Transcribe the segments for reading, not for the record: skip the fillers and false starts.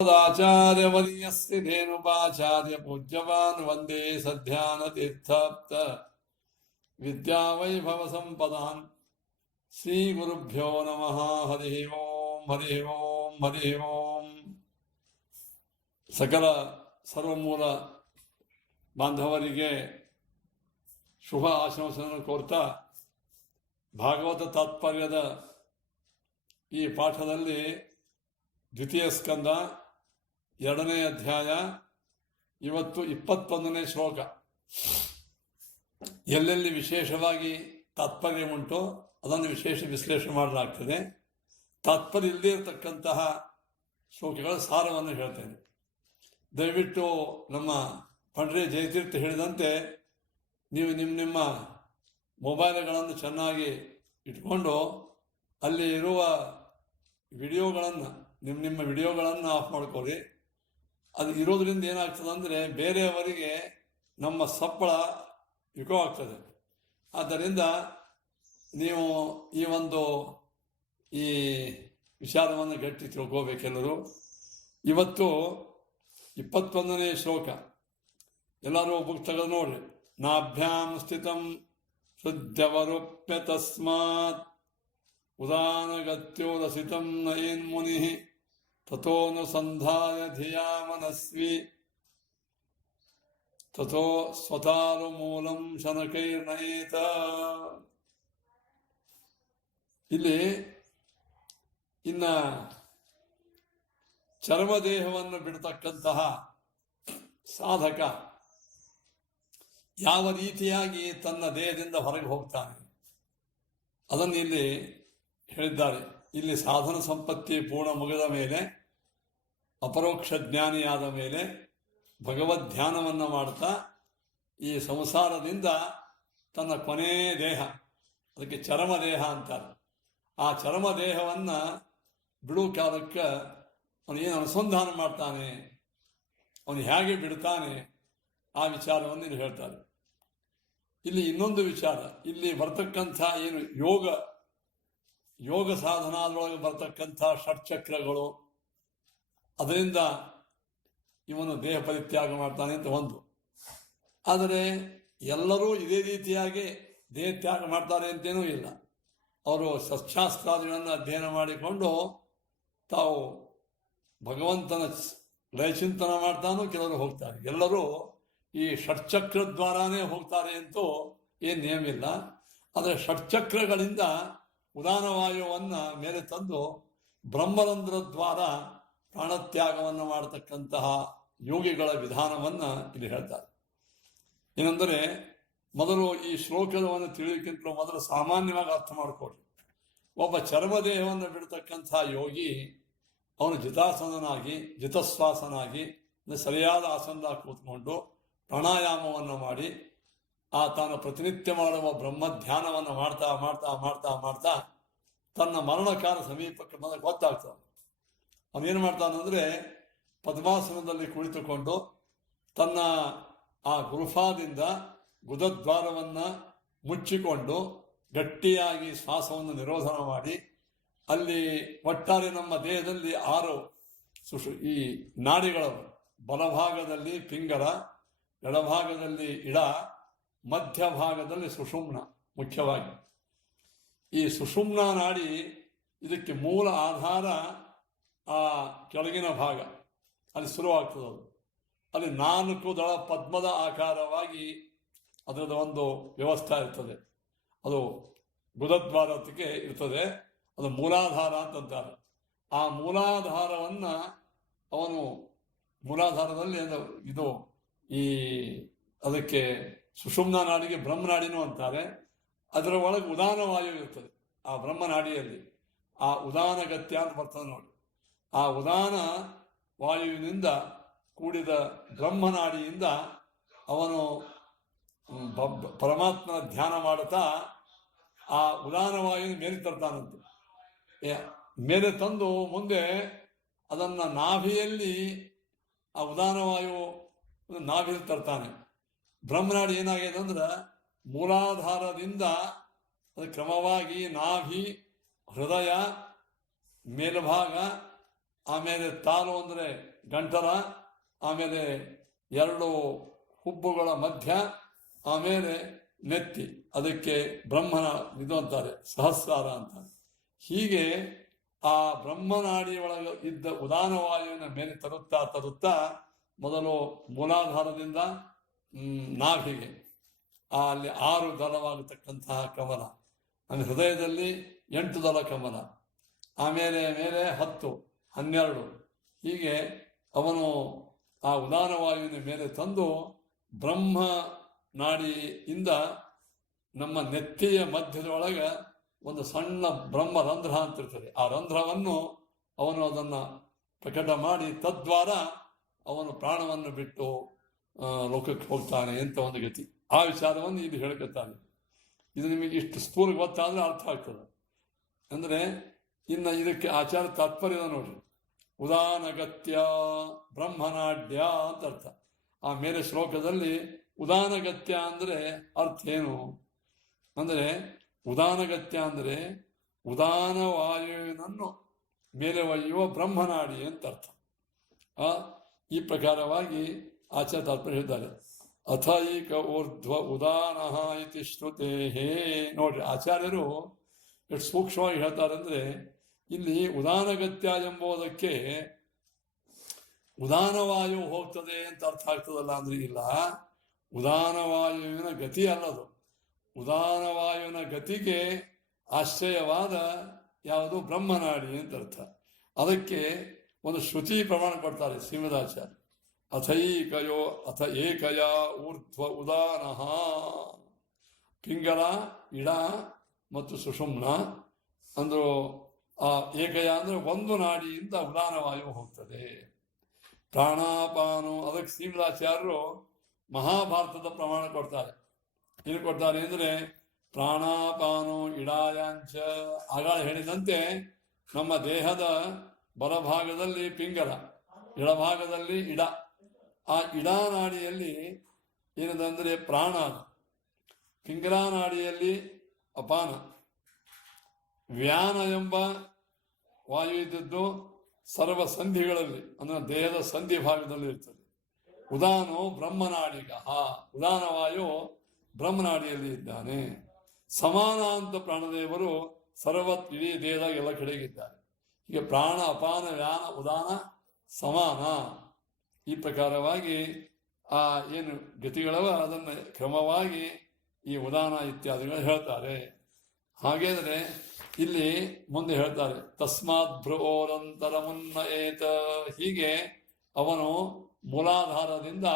ಆಚಾರ್ಯವರ್ಯಸ್ಯ ಧೇನುಪಾಚಾರ್ಯ ಪೂಜ್ಯವಾನ್ ವಂದೇ ಸಧ್ಯಾನ ತೀರ್ಥಾಪ್ತ ವಿದ್ಯಾವೈಭವ ಸಂಪದಾನ್ ಶ್ರೀ ಗುರುಭ್ಯೋ ನಮಃ. ಹರಿ ಓಂ ಹರಿ ಓಂ ಹರಿ ಓಂ. ಸಕಲ ಸರ್ವಮೂಲ ಬಾಂಧವರಿಗೆ ಶುಭ ಆಶಂಸೆಯನ್ನು ಕೋರ್ತಾ ಭಾಗವತ ತಾತ್ಪರ್ಯದ ಈ ಪಾಠದಲ್ಲಿ ದ್ವಿತೀಯ ಸ್ಕಂದ 2ನೇ ಅಧ್ಯಾಯ, ಇವತ್ತು 21ನೇ ಶ್ಲೋಕ. ಎಲ್ಲೆಲ್ಲಿ ವಿಶೇಷವಾಗಿ ತಾತ್ಪರ್ಯ ಉಂಟೋ ಅದನ್ನು ವಿಶೇಷ ವಿಶ್ಲೇಷಣೆ ಮಾಡಲಾಗ್ತದೆ. ತಾತ್ಪರ್ಯ ಇಲ್ಲದೇ ಇರತಕ್ಕಂತಹ ಶ್ಲೋಕಗಳ ಸಾರವನ್ನು ಹೇಳ್ತೇನೆ. ದಯವಿಟ್ಟು ನಮ್ಮ ಪಂಡ್ರೆ ಜಯತೀರ್ಥ ಹೇಳಿದಂತೆ ನೀವು ನಿಮ್ಮ ಮೊಬೈಲ್ಗಳನ್ನು ಚೆನ್ನಾಗಿ ಇಟ್ಕೊಂಡು ಅಲ್ಲಿ ಇರುವ ವಿಡಿಯೋಗಳನ್ನು ನಿಮ್ಮ ವಿಡಿಯೋಗಳನ್ನು ಆಫ್ ಮಾಡ್ಕೊಳ್ಳಿ. ಅದು ಇರೋದ್ರಿಂದ ಏನಾಗ್ತದೆ ಅಂದರೆ ಬೇರೆಯವರಿಗೆ ನಮ್ಮ ಸಪ್ಪಳ ಇಕೋ ಆಗ್ತದೆ. ಆದ್ದರಿಂದ ನೀವು ಈ ವಿಚಾರವನ್ನು ಗಟ್ಟಿ ತಿಳ್ಕೋಬೇಕೆಲ್ಲರೂ. ಇವತ್ತು 21ನೇ ಶ್ಲೋಕ. ಎಲ್ಲರೂ ಬುಕ್ ತೆಗೆದು ನೋಡ್ರಿ. ನಾಭ್ಯಾಂ ಸ್ಥಿತಂ ಶುದ್ಧವರುಪ್ಯ ತಸ್ಮಾತ್ ಉದಾನಗತ್ಯೋದಸಿತಂ ನಯೇನ್ಮುನಿ ತಥೋನುಸಂಧಾಯ ಧಿಯಾ ಮನಸ್ವಿ ತಥೋ ಸ್ವತಾರು ಮೂಲಂ ಶನಕೈರ್ನಯೇತ. ಇಲ್ಲಿ ಇನ್ನ ಚರ್ಮದೇಹವನ್ನು ಬಿಡತಕ್ಕಂತಹ ಸಾಧಕ ಯಾವ ರೀತಿಯಾಗಿ ತನ್ನ ದೇಹದಿಂದ ಹೊರಗೆ ಹೋಗ್ತಾನೆ ಅದನ್ನು ಇಲ್ಲಿ ಹೇಳಿದ್ದಾರೆ. ಇಲ್ಲಿ ಸಾಧನ ಸಂಪತ್ತಿ ಪೂರ್ಣ ಮುಗಿದ ಮೇಲೆ, ಅಪರೋಕ್ಷ ಜ್ಞಾನಿಯಾದ ಮೇಲೆ ಭಗವದ್ ಧ್ಯಾನವನ್ನು ಮಾಡ್ತಾ ಈ ಸಂಸಾರದಿಂದ ತನ್ನ ಕೊನೇ ದೇಹ, ಅದಕ್ಕೆ ಚರ್ಮದೇಹ ಅಂತಾರೆ, ಆ ಚರ್ಮದೇಹವನ್ನು ಬಿಡುವ ಕಾಲಕ್ಕೆ ಅವನು ಏನು ಅನುಸಂಧಾನ ಮಾಡ್ತಾನೆ, ಅವನು ಹೇಗೆ ಬಿಡ್ತಾನೆ, ಆ ವಿಚಾರವನ್ನು ಇಲ್ಲಿ ಹೇಳ್ತಾರೆ. ಇಲ್ಲಿ ಇನ್ನೊಂದು ವಿಚಾರ, ಇಲ್ಲಿ ಬರ್ತಕ್ಕಂಥ ಏನು ಯೋಗ ಸಾಧನದೊಳಗೆ ಬರ್ತಕ್ಕಂಥ ಷಟ್ಚಕ್ರಗಳು, ಅದರಿಂದ ಇವನು ದೇಹ ಪರಿತ್ಯಾಗ ಮಾಡ್ತಾನೆ ಅಂತ ಒಂದು. ಆದರೆ ಎಲ್ಲರೂ ಇದೇ ರೀತಿಯಾಗಿ ದೇಹ ತ್ಯಾಗ ಮಾಡ್ತಾರೆ ಅಂತೇನೂ ಇಲ್ಲ. ಅವರು ಸಸ್ಯಾಸ್ತ್ರಾದಿಗಳನ್ನು ಅಧ್ಯಯನ ಮಾಡಿಕೊಂಡು ತಾವು ಭಗವಂತನ ಲಯಚಿಂತನ ಮಾಡ್ತಾನೂ ಕೆಲವರು ಹೋಗ್ತಾರೆ. ಎಲ್ಲರೂ ಈ ಷಟ್ಚಕ್ರ ದ್ವಾರಾನೇ ಹೋಗ್ತಾರೆ ಅಂತೂ ಏನು ನಿಯಮ ಇಲ್ಲ. ಆದರೆ ಷಟ್ಚಕ್ರಗಳಿಂದ ಉದಾನವಾಯುವನ್ನು ಮೇಲೆ ತಂದು ಬ್ರಹ್ಮರಂಧ್ರ ದ್ವಾರ ಪ್ರಾಣತ್ಯಾಗವನ್ನು ಮಾಡತಕ್ಕಂತಹ ಯೋಗಿಗಳ ವಿಧಾನವನ್ನು ಇಲ್ಲಿ ಹೇಳ್ತಾರೆ. ಏನೆಂದರೆ, ಮೊದಲು ಈ ಶ್ಲೋಕವನ್ನು ತಿಳಿಯೋಕ್ಕಿಂತ ಮೊದಲು ಸಾಮಾನ್ಯವಾಗಿ ಅರ್ಥ ಮಾಡಿಕೊಡ್ರಿ. ಒಬ್ಬ ಚರ್ಮದೇಹವನ್ನು ಬಿಡ್ತಕ್ಕಂಥ ಯೋಗಿ ಅವನು ಜಿತಾಸನನಾಗಿ, ಜಿತಶ್ವಾಸನಾಗಿ, ಸರಿಯಾದ ಆಸನದಾಗ ಕೂತ್ಕೊಂಡು ಪ್ರಾಣಾಯಾಮವನ್ನು ಮಾಡಿ ತಾನು ಪ್ರತಿನಿತ್ಯ ಮಾಡುವ ಬ್ರಹ್ಮ ಧ್ಯಾನವನ್ನು ಮಾಡ್ತಾ ಮಾಡ್ತಾ ಮಾಡ್ತಾ ಮಾಡ್ತಾ ತನ್ನ ಮರಣಕಾಲ ಸಮೀಪಕ್ಕೆ ಬಂದ ಗೊತ್ತಾಗ್ತದೆ. ಅವನೇನು ಮಾಡ್ತಾನಂದರೆ ಪದ್ಮಾಸನದಲ್ಲಿ ಕುಳಿತುಕೊಂಡು ತನ್ನ ಆ ಗುರುಫಾದಿಂದ ಗುದದ್ವಾರವನ್ನು ಮುಚ್ಚಿಕೊಂಡು ಗಟ್ಟಿಯಾಗಿ ಶ್ವಾಸವನ್ನು ನಿರೋಧನ ಮಾಡಿ, ಅಲ್ಲಿ ಒಟ್ಟಾರೆ ನಮ್ಮ ದೇಹದಲ್ಲಿ 6 ಈ ನಾಡಿಗಳು, ಬಲಭಾಗದಲ್ಲಿ ಪಿಂಗಲ, ಎಡಭಾಗದಲ್ಲಿ ಇಡ, ಮಧ್ಯಭಾಗದಲ್ಲಿ ಸುಷುಮ್ನ. ಮುಖ್ಯವಾಗಿ ಈ ಸುಷುಮ್ನ ನಾಡಿ, ಇದಕ್ಕೆ ಮೂಲ ಆಧಾರ ಆ ಕೆಳಗಿನ ಭಾಗ, ಅಲ್ಲಿ ಶುರುವಾಗ್ತದೆ. ಅಲ್ಲಿ 4 ದಳ ಪದ್ಮದ ಆಕಾರವಾಗಿ ಅದರದ ಒಂದು ವ್ಯವಸ್ಥೆ ಇರ್ತದೆ. ಅದು ಗುದದ್ವಾರಕ್ಕೆ ಇರ್ತದೆ. ಅದು ಮೂಲಾಧಾರ ಅಂತಂತಾರೆ. ಆ ಮೂಲಾಧಾರವನ್ನು ಅವನು ಮೂಲಾಧಾರದಲ್ಲಿ ಅದಕ್ಕೆ ಸುಷುಮ್ನ ನಾಡಿಗೆ ಬ್ರಹ್ಮನಾಡಿನೂ ಅಂತಾರೆ. ಅದರ ಒಳಗೆ ಉದಾನವಾಯು ಇರ್ತದೆ. ಆ ಬ್ರಹ್ಮನಾಡಿಯಲ್ಲಿ ಆ ಉದಾನಗತ್ಯ ಅಂತ ಬರ್ತದೆ ನೋಡಿ. ಆ ಉದಾನ ವಾಯುವಿನಿಂದ ಕೂಡಿದ ಬ್ರಹ್ಮನಾಡಿಯಿಂದ ಅವನು ಪರಮಾತ್ಮನ ಧ್ಯಾನ ಮಾಡುತ್ತಾ ಆ ಉದಾನವಾಯುವಿನ ಮೇಲೆ ತರ್ತಾನಂತೆ. ಮೇಲೆ ತಂದು ಮುಂದೆ ಅದನ್ನು ನಾಭಿಯಲ್ಲಿ, ಆ ಉದಾನವಾಯು ನಾಭಿಯಲ್ಲಿ ತರ್ತಾನೆ. ಬ್ರಹ್ಮನಾಡಿ ಏನಾಗಿದೆ ಅಂದ್ರೆ ಮೂಲಾಧಾರದಿಂದ ಅದು ಕ್ರಮವಾಗಿ ನಾಭಿ, ಹೃದಯ, ಮೇಲ್ಭಾಗ, ಆಮೇಲೆ ತಾಲು ಅಂದರೆ ಗಂಟಲ, ಆಮೇಲೆ 2 ಹುಬ್ಬುಗಳ ಮಧ್ಯ, ಆಮೇಲೆ ನೆತ್ತಿ. ಅದಕ್ಕೆ ಬ್ರಹ್ಮನ ಇದು ಅಂತಾರೆ, ಸಹಸ್ರಾರ ಅಂತ. ಹೀಗೆ ಆ ಬ್ರಹ್ಮನಾಡಿ ಒಳಗೆ ಇದ್ದ ಉದಾನ ವಾಯುವಿನ ಮೇಲೆ ತರುತ್ತಾ ತರುತ್ತಾ ಮೊದಲು ಮೂಲಾಧಾರದಿಂದ ನಾಭಿಗೆ ಅಲ್ಲಿ 6 ದಳವಾಗತಕ್ಕಂತಹ ಕಮಲ, ಅಂದರೆ ಹೃದಯದಲ್ಲಿ 8 ದಳ ಕಮಲ, ಆಮೇಲೆ ಮೇಲೆ 10, 12, ಹೀಗೆ ಅವನು ಆ ಉದಾನ ವಾಯುವಿನ ಮೇಲೆ ತಂದು ಬ್ರಹ್ಮ ನಾಡಿಯಿಂದ ನಮ್ಮ ನೆತ್ತಿಯ ಮಧ್ಯದೊಳಗೆ ಒಂದು ಸಣ್ಣ ಬ್ರಹ್ಮ ರಂಧ್ರ ಅಂತಿರ್ತದೆ. ಆ ರಂಧ್ರವನ್ನು ಅವನು ಅದನ್ನು ಪ್ರಕಟ ಮಾಡಿ ತದ್ವಾರ ಅವನು ಪ್ರಾಣವನ್ನು ಬಿಟ್ಟು ಲೋಕಕ್ಕೆ ಹೋಗ್ತಾನೆ ಅಂತ ಒಂದು ಗತಿ. ಆ ವಿಚಾರವನ್ನು ಇಲ್ಲಿ ಹೇಳ್ಕೊತಾನೆ. ಇದು ನಿಮಗೆ ಇಷ್ಟು ಸ್ಥೂಲ ಗೊತ್ತಾದ್ರೆ ಅರ್ಥ ಆಗ್ತದೆ. ಅಂದರೆ ಇನ್ನು ಇದಕ್ಕೆ ಆಚಾರ ತಾತ್ಪರ್ಯದ ನೋಡಿ. ಉದಾನಗತ್ಯ ಬ್ರಹ್ಮನಾಡ್ಯ ಅಂತ ಅರ್ಥ. ಆ ಮೇಲೆ ಶ್ಲೋಕದಲ್ಲಿ ಉದಾನಗತ್ಯ ಅಂದರೆ ಅರ್ಥ ಏನು ಅಂದರೆ, ಉದಾನಗತ್ಯ ಅಂದರೆ ಉದಾನ ವಾಯುವಿನನ್ನು ಮೇಲೆ ಒಯ್ಯುವ ಬ್ರಹ್ಮನಾಡಿ ಅಂತ ಅರ್ಥ. ಈ ಪ್ರಕಾರವಾಗಿ ಆಚಾರ್ಯ ತಾತ್ಪರ್ಯ ಹೇಳಿದ್ದಾರೆ. ಅಥೈಕ ಊರ್ಧ್ವ ಉದಾನ ಇತಿ ಶ್ರುತೇಹೇ. ನೋಡ್ರಿ, ಆಚಾರ್ಯರು ಎಷ್ಟು ಸೂಕ್ಷ್ಮವಾಗಿ ಹೇಳ್ತಾರೆ ಅಂದರೆ, ಇಲ್ಲಿ ಉದಾನಗತ್ಯ ಎಂಬುದಕ್ಕೆ ಉದಾನವಾಯು ಹೋಗ್ತದೆ ಅಂತ ಅರ್ಥ ಆಗ್ತದಲ್ಲ ಅಂದ್ರೆ ಇಲ್ಲ. ಉದಾನವಾಯುವಿನ ಗತಿ ಅಲ್ಲದು. ಉದಾನವಾಯುವಿನ ಗತಿಗೆ ಆಶ್ರಯವಾದ ಯಾವುದು ಬ್ರಹ್ಮನಾಡಿ ಅಂತ ಅರ್ಥ. ಅದಕ್ಕೆ ಒಂದು ಶ್ರುತಿ ಪ್ರಮಾಣ ಕೊಡ್ತಾರೆ ಶ್ರೀಮದಾಚಾರ್ಯ. ಅಥೈಕಯೋ ಅಥ ಏಕಯ ಊರ್ಧ್ವ ಉದಾನಃ. ಪಿಂಗಲ, ಇಡ ಮತ್ತು ಸುಷುಮ್ನ ಅಂದ್ರು. ಆ ಏಕಯ ಅಂದ್ರೆ ಒಂದು ನಾಡಿಯಿಂದ ಉದಾನವಾಯು ಹೋಗ್ತದೆ. ಪ್ರಾಣಾಪಾನು, ಅದಕ್ಕೆ ಶ್ರೀಮದಾಚಾರ್ಯರು ಮಹಾಭಾರತದ ಪ್ರಮಾಣ ಕೊಡ್ತಾರೆ. ಏನು ಕೊಡ್ತಾರೆ ಅಂದರೆ, ಪ್ರಾಣಾಪಾನು ಇಡಾಯಾಂಚ. ಆಗಾಳ ಹೇಳಿದಂತೆ ನಮ್ಮ ದೇಹದ ಬಲಭಾಗದಲ್ಲಿ ಪಿಂಗಲ, ಎಡಭಾಗದಲ್ಲಿ ಇಡ. ಆ ಇಡಾ ನಾಡಿಯಲ್ಲಿ ಏನದಂದರೆ ಪ್ರಾಣ, ಪಿಂಗಲಾ ನಾಡಿಯಲ್ಲಿ ಅಪಾನ. ವ್ಯಾನ ಎಂಬ ವಾಯು ಇದ್ದದ್ದು ಸರ್ವ ಸಂಧಿಗಳಲ್ಲಿ, ಅಂದರೆ ದೇಹದ ಸಂಧಿ ಭಾಗದಲ್ಲಿ ಇರ್ತದೆ. ಉದಾನೋ ಬ್ರಹ್ಮನಾಡಿಗ. ಉದಾನ ವಾಯು ಬ್ರಹ್ಮನಾಡಿಯಲ್ಲಿ ಇದ್ದಾನೆ. ಸಮಾನ ಅಂತ ಪ್ರಾಣದೇವರು ಸರ್ವತ್ ಇಡೀ ದೇಹದಾಗ ಎಲ್ಲ ಕಡೆಗಿದ್ದಾರೆ. ಈಗ ಪ್ರಾಣ, ಅಪಾನ, ವ್ಯಾನ, ಉದಾನ ಸಮಾನ. ಈ ಪ್ರಕಾರವಾಗಿ ಆ ಏನು ಗತಿಗಳವ ಅದನ್ನು ಕ್ರಮವಾಗಿ ಈ ಉದಾನ ಇತ್ಯಾದಿಗಳು ಹೇಳ್ತಾರೆ. ಹಾಗೇದರೆ ಇಲ್ಲಿ ಮುಂದೆ ಹೇಳ್ತಾರೆ, ತಸ್ಮಾತ್ ಭ್ರುವೋರಂತರ ಮುನ್ನಯೇತ. ಹೀಗೆ ಅವನು ಮೂಲಾಧಾರದಿಂದ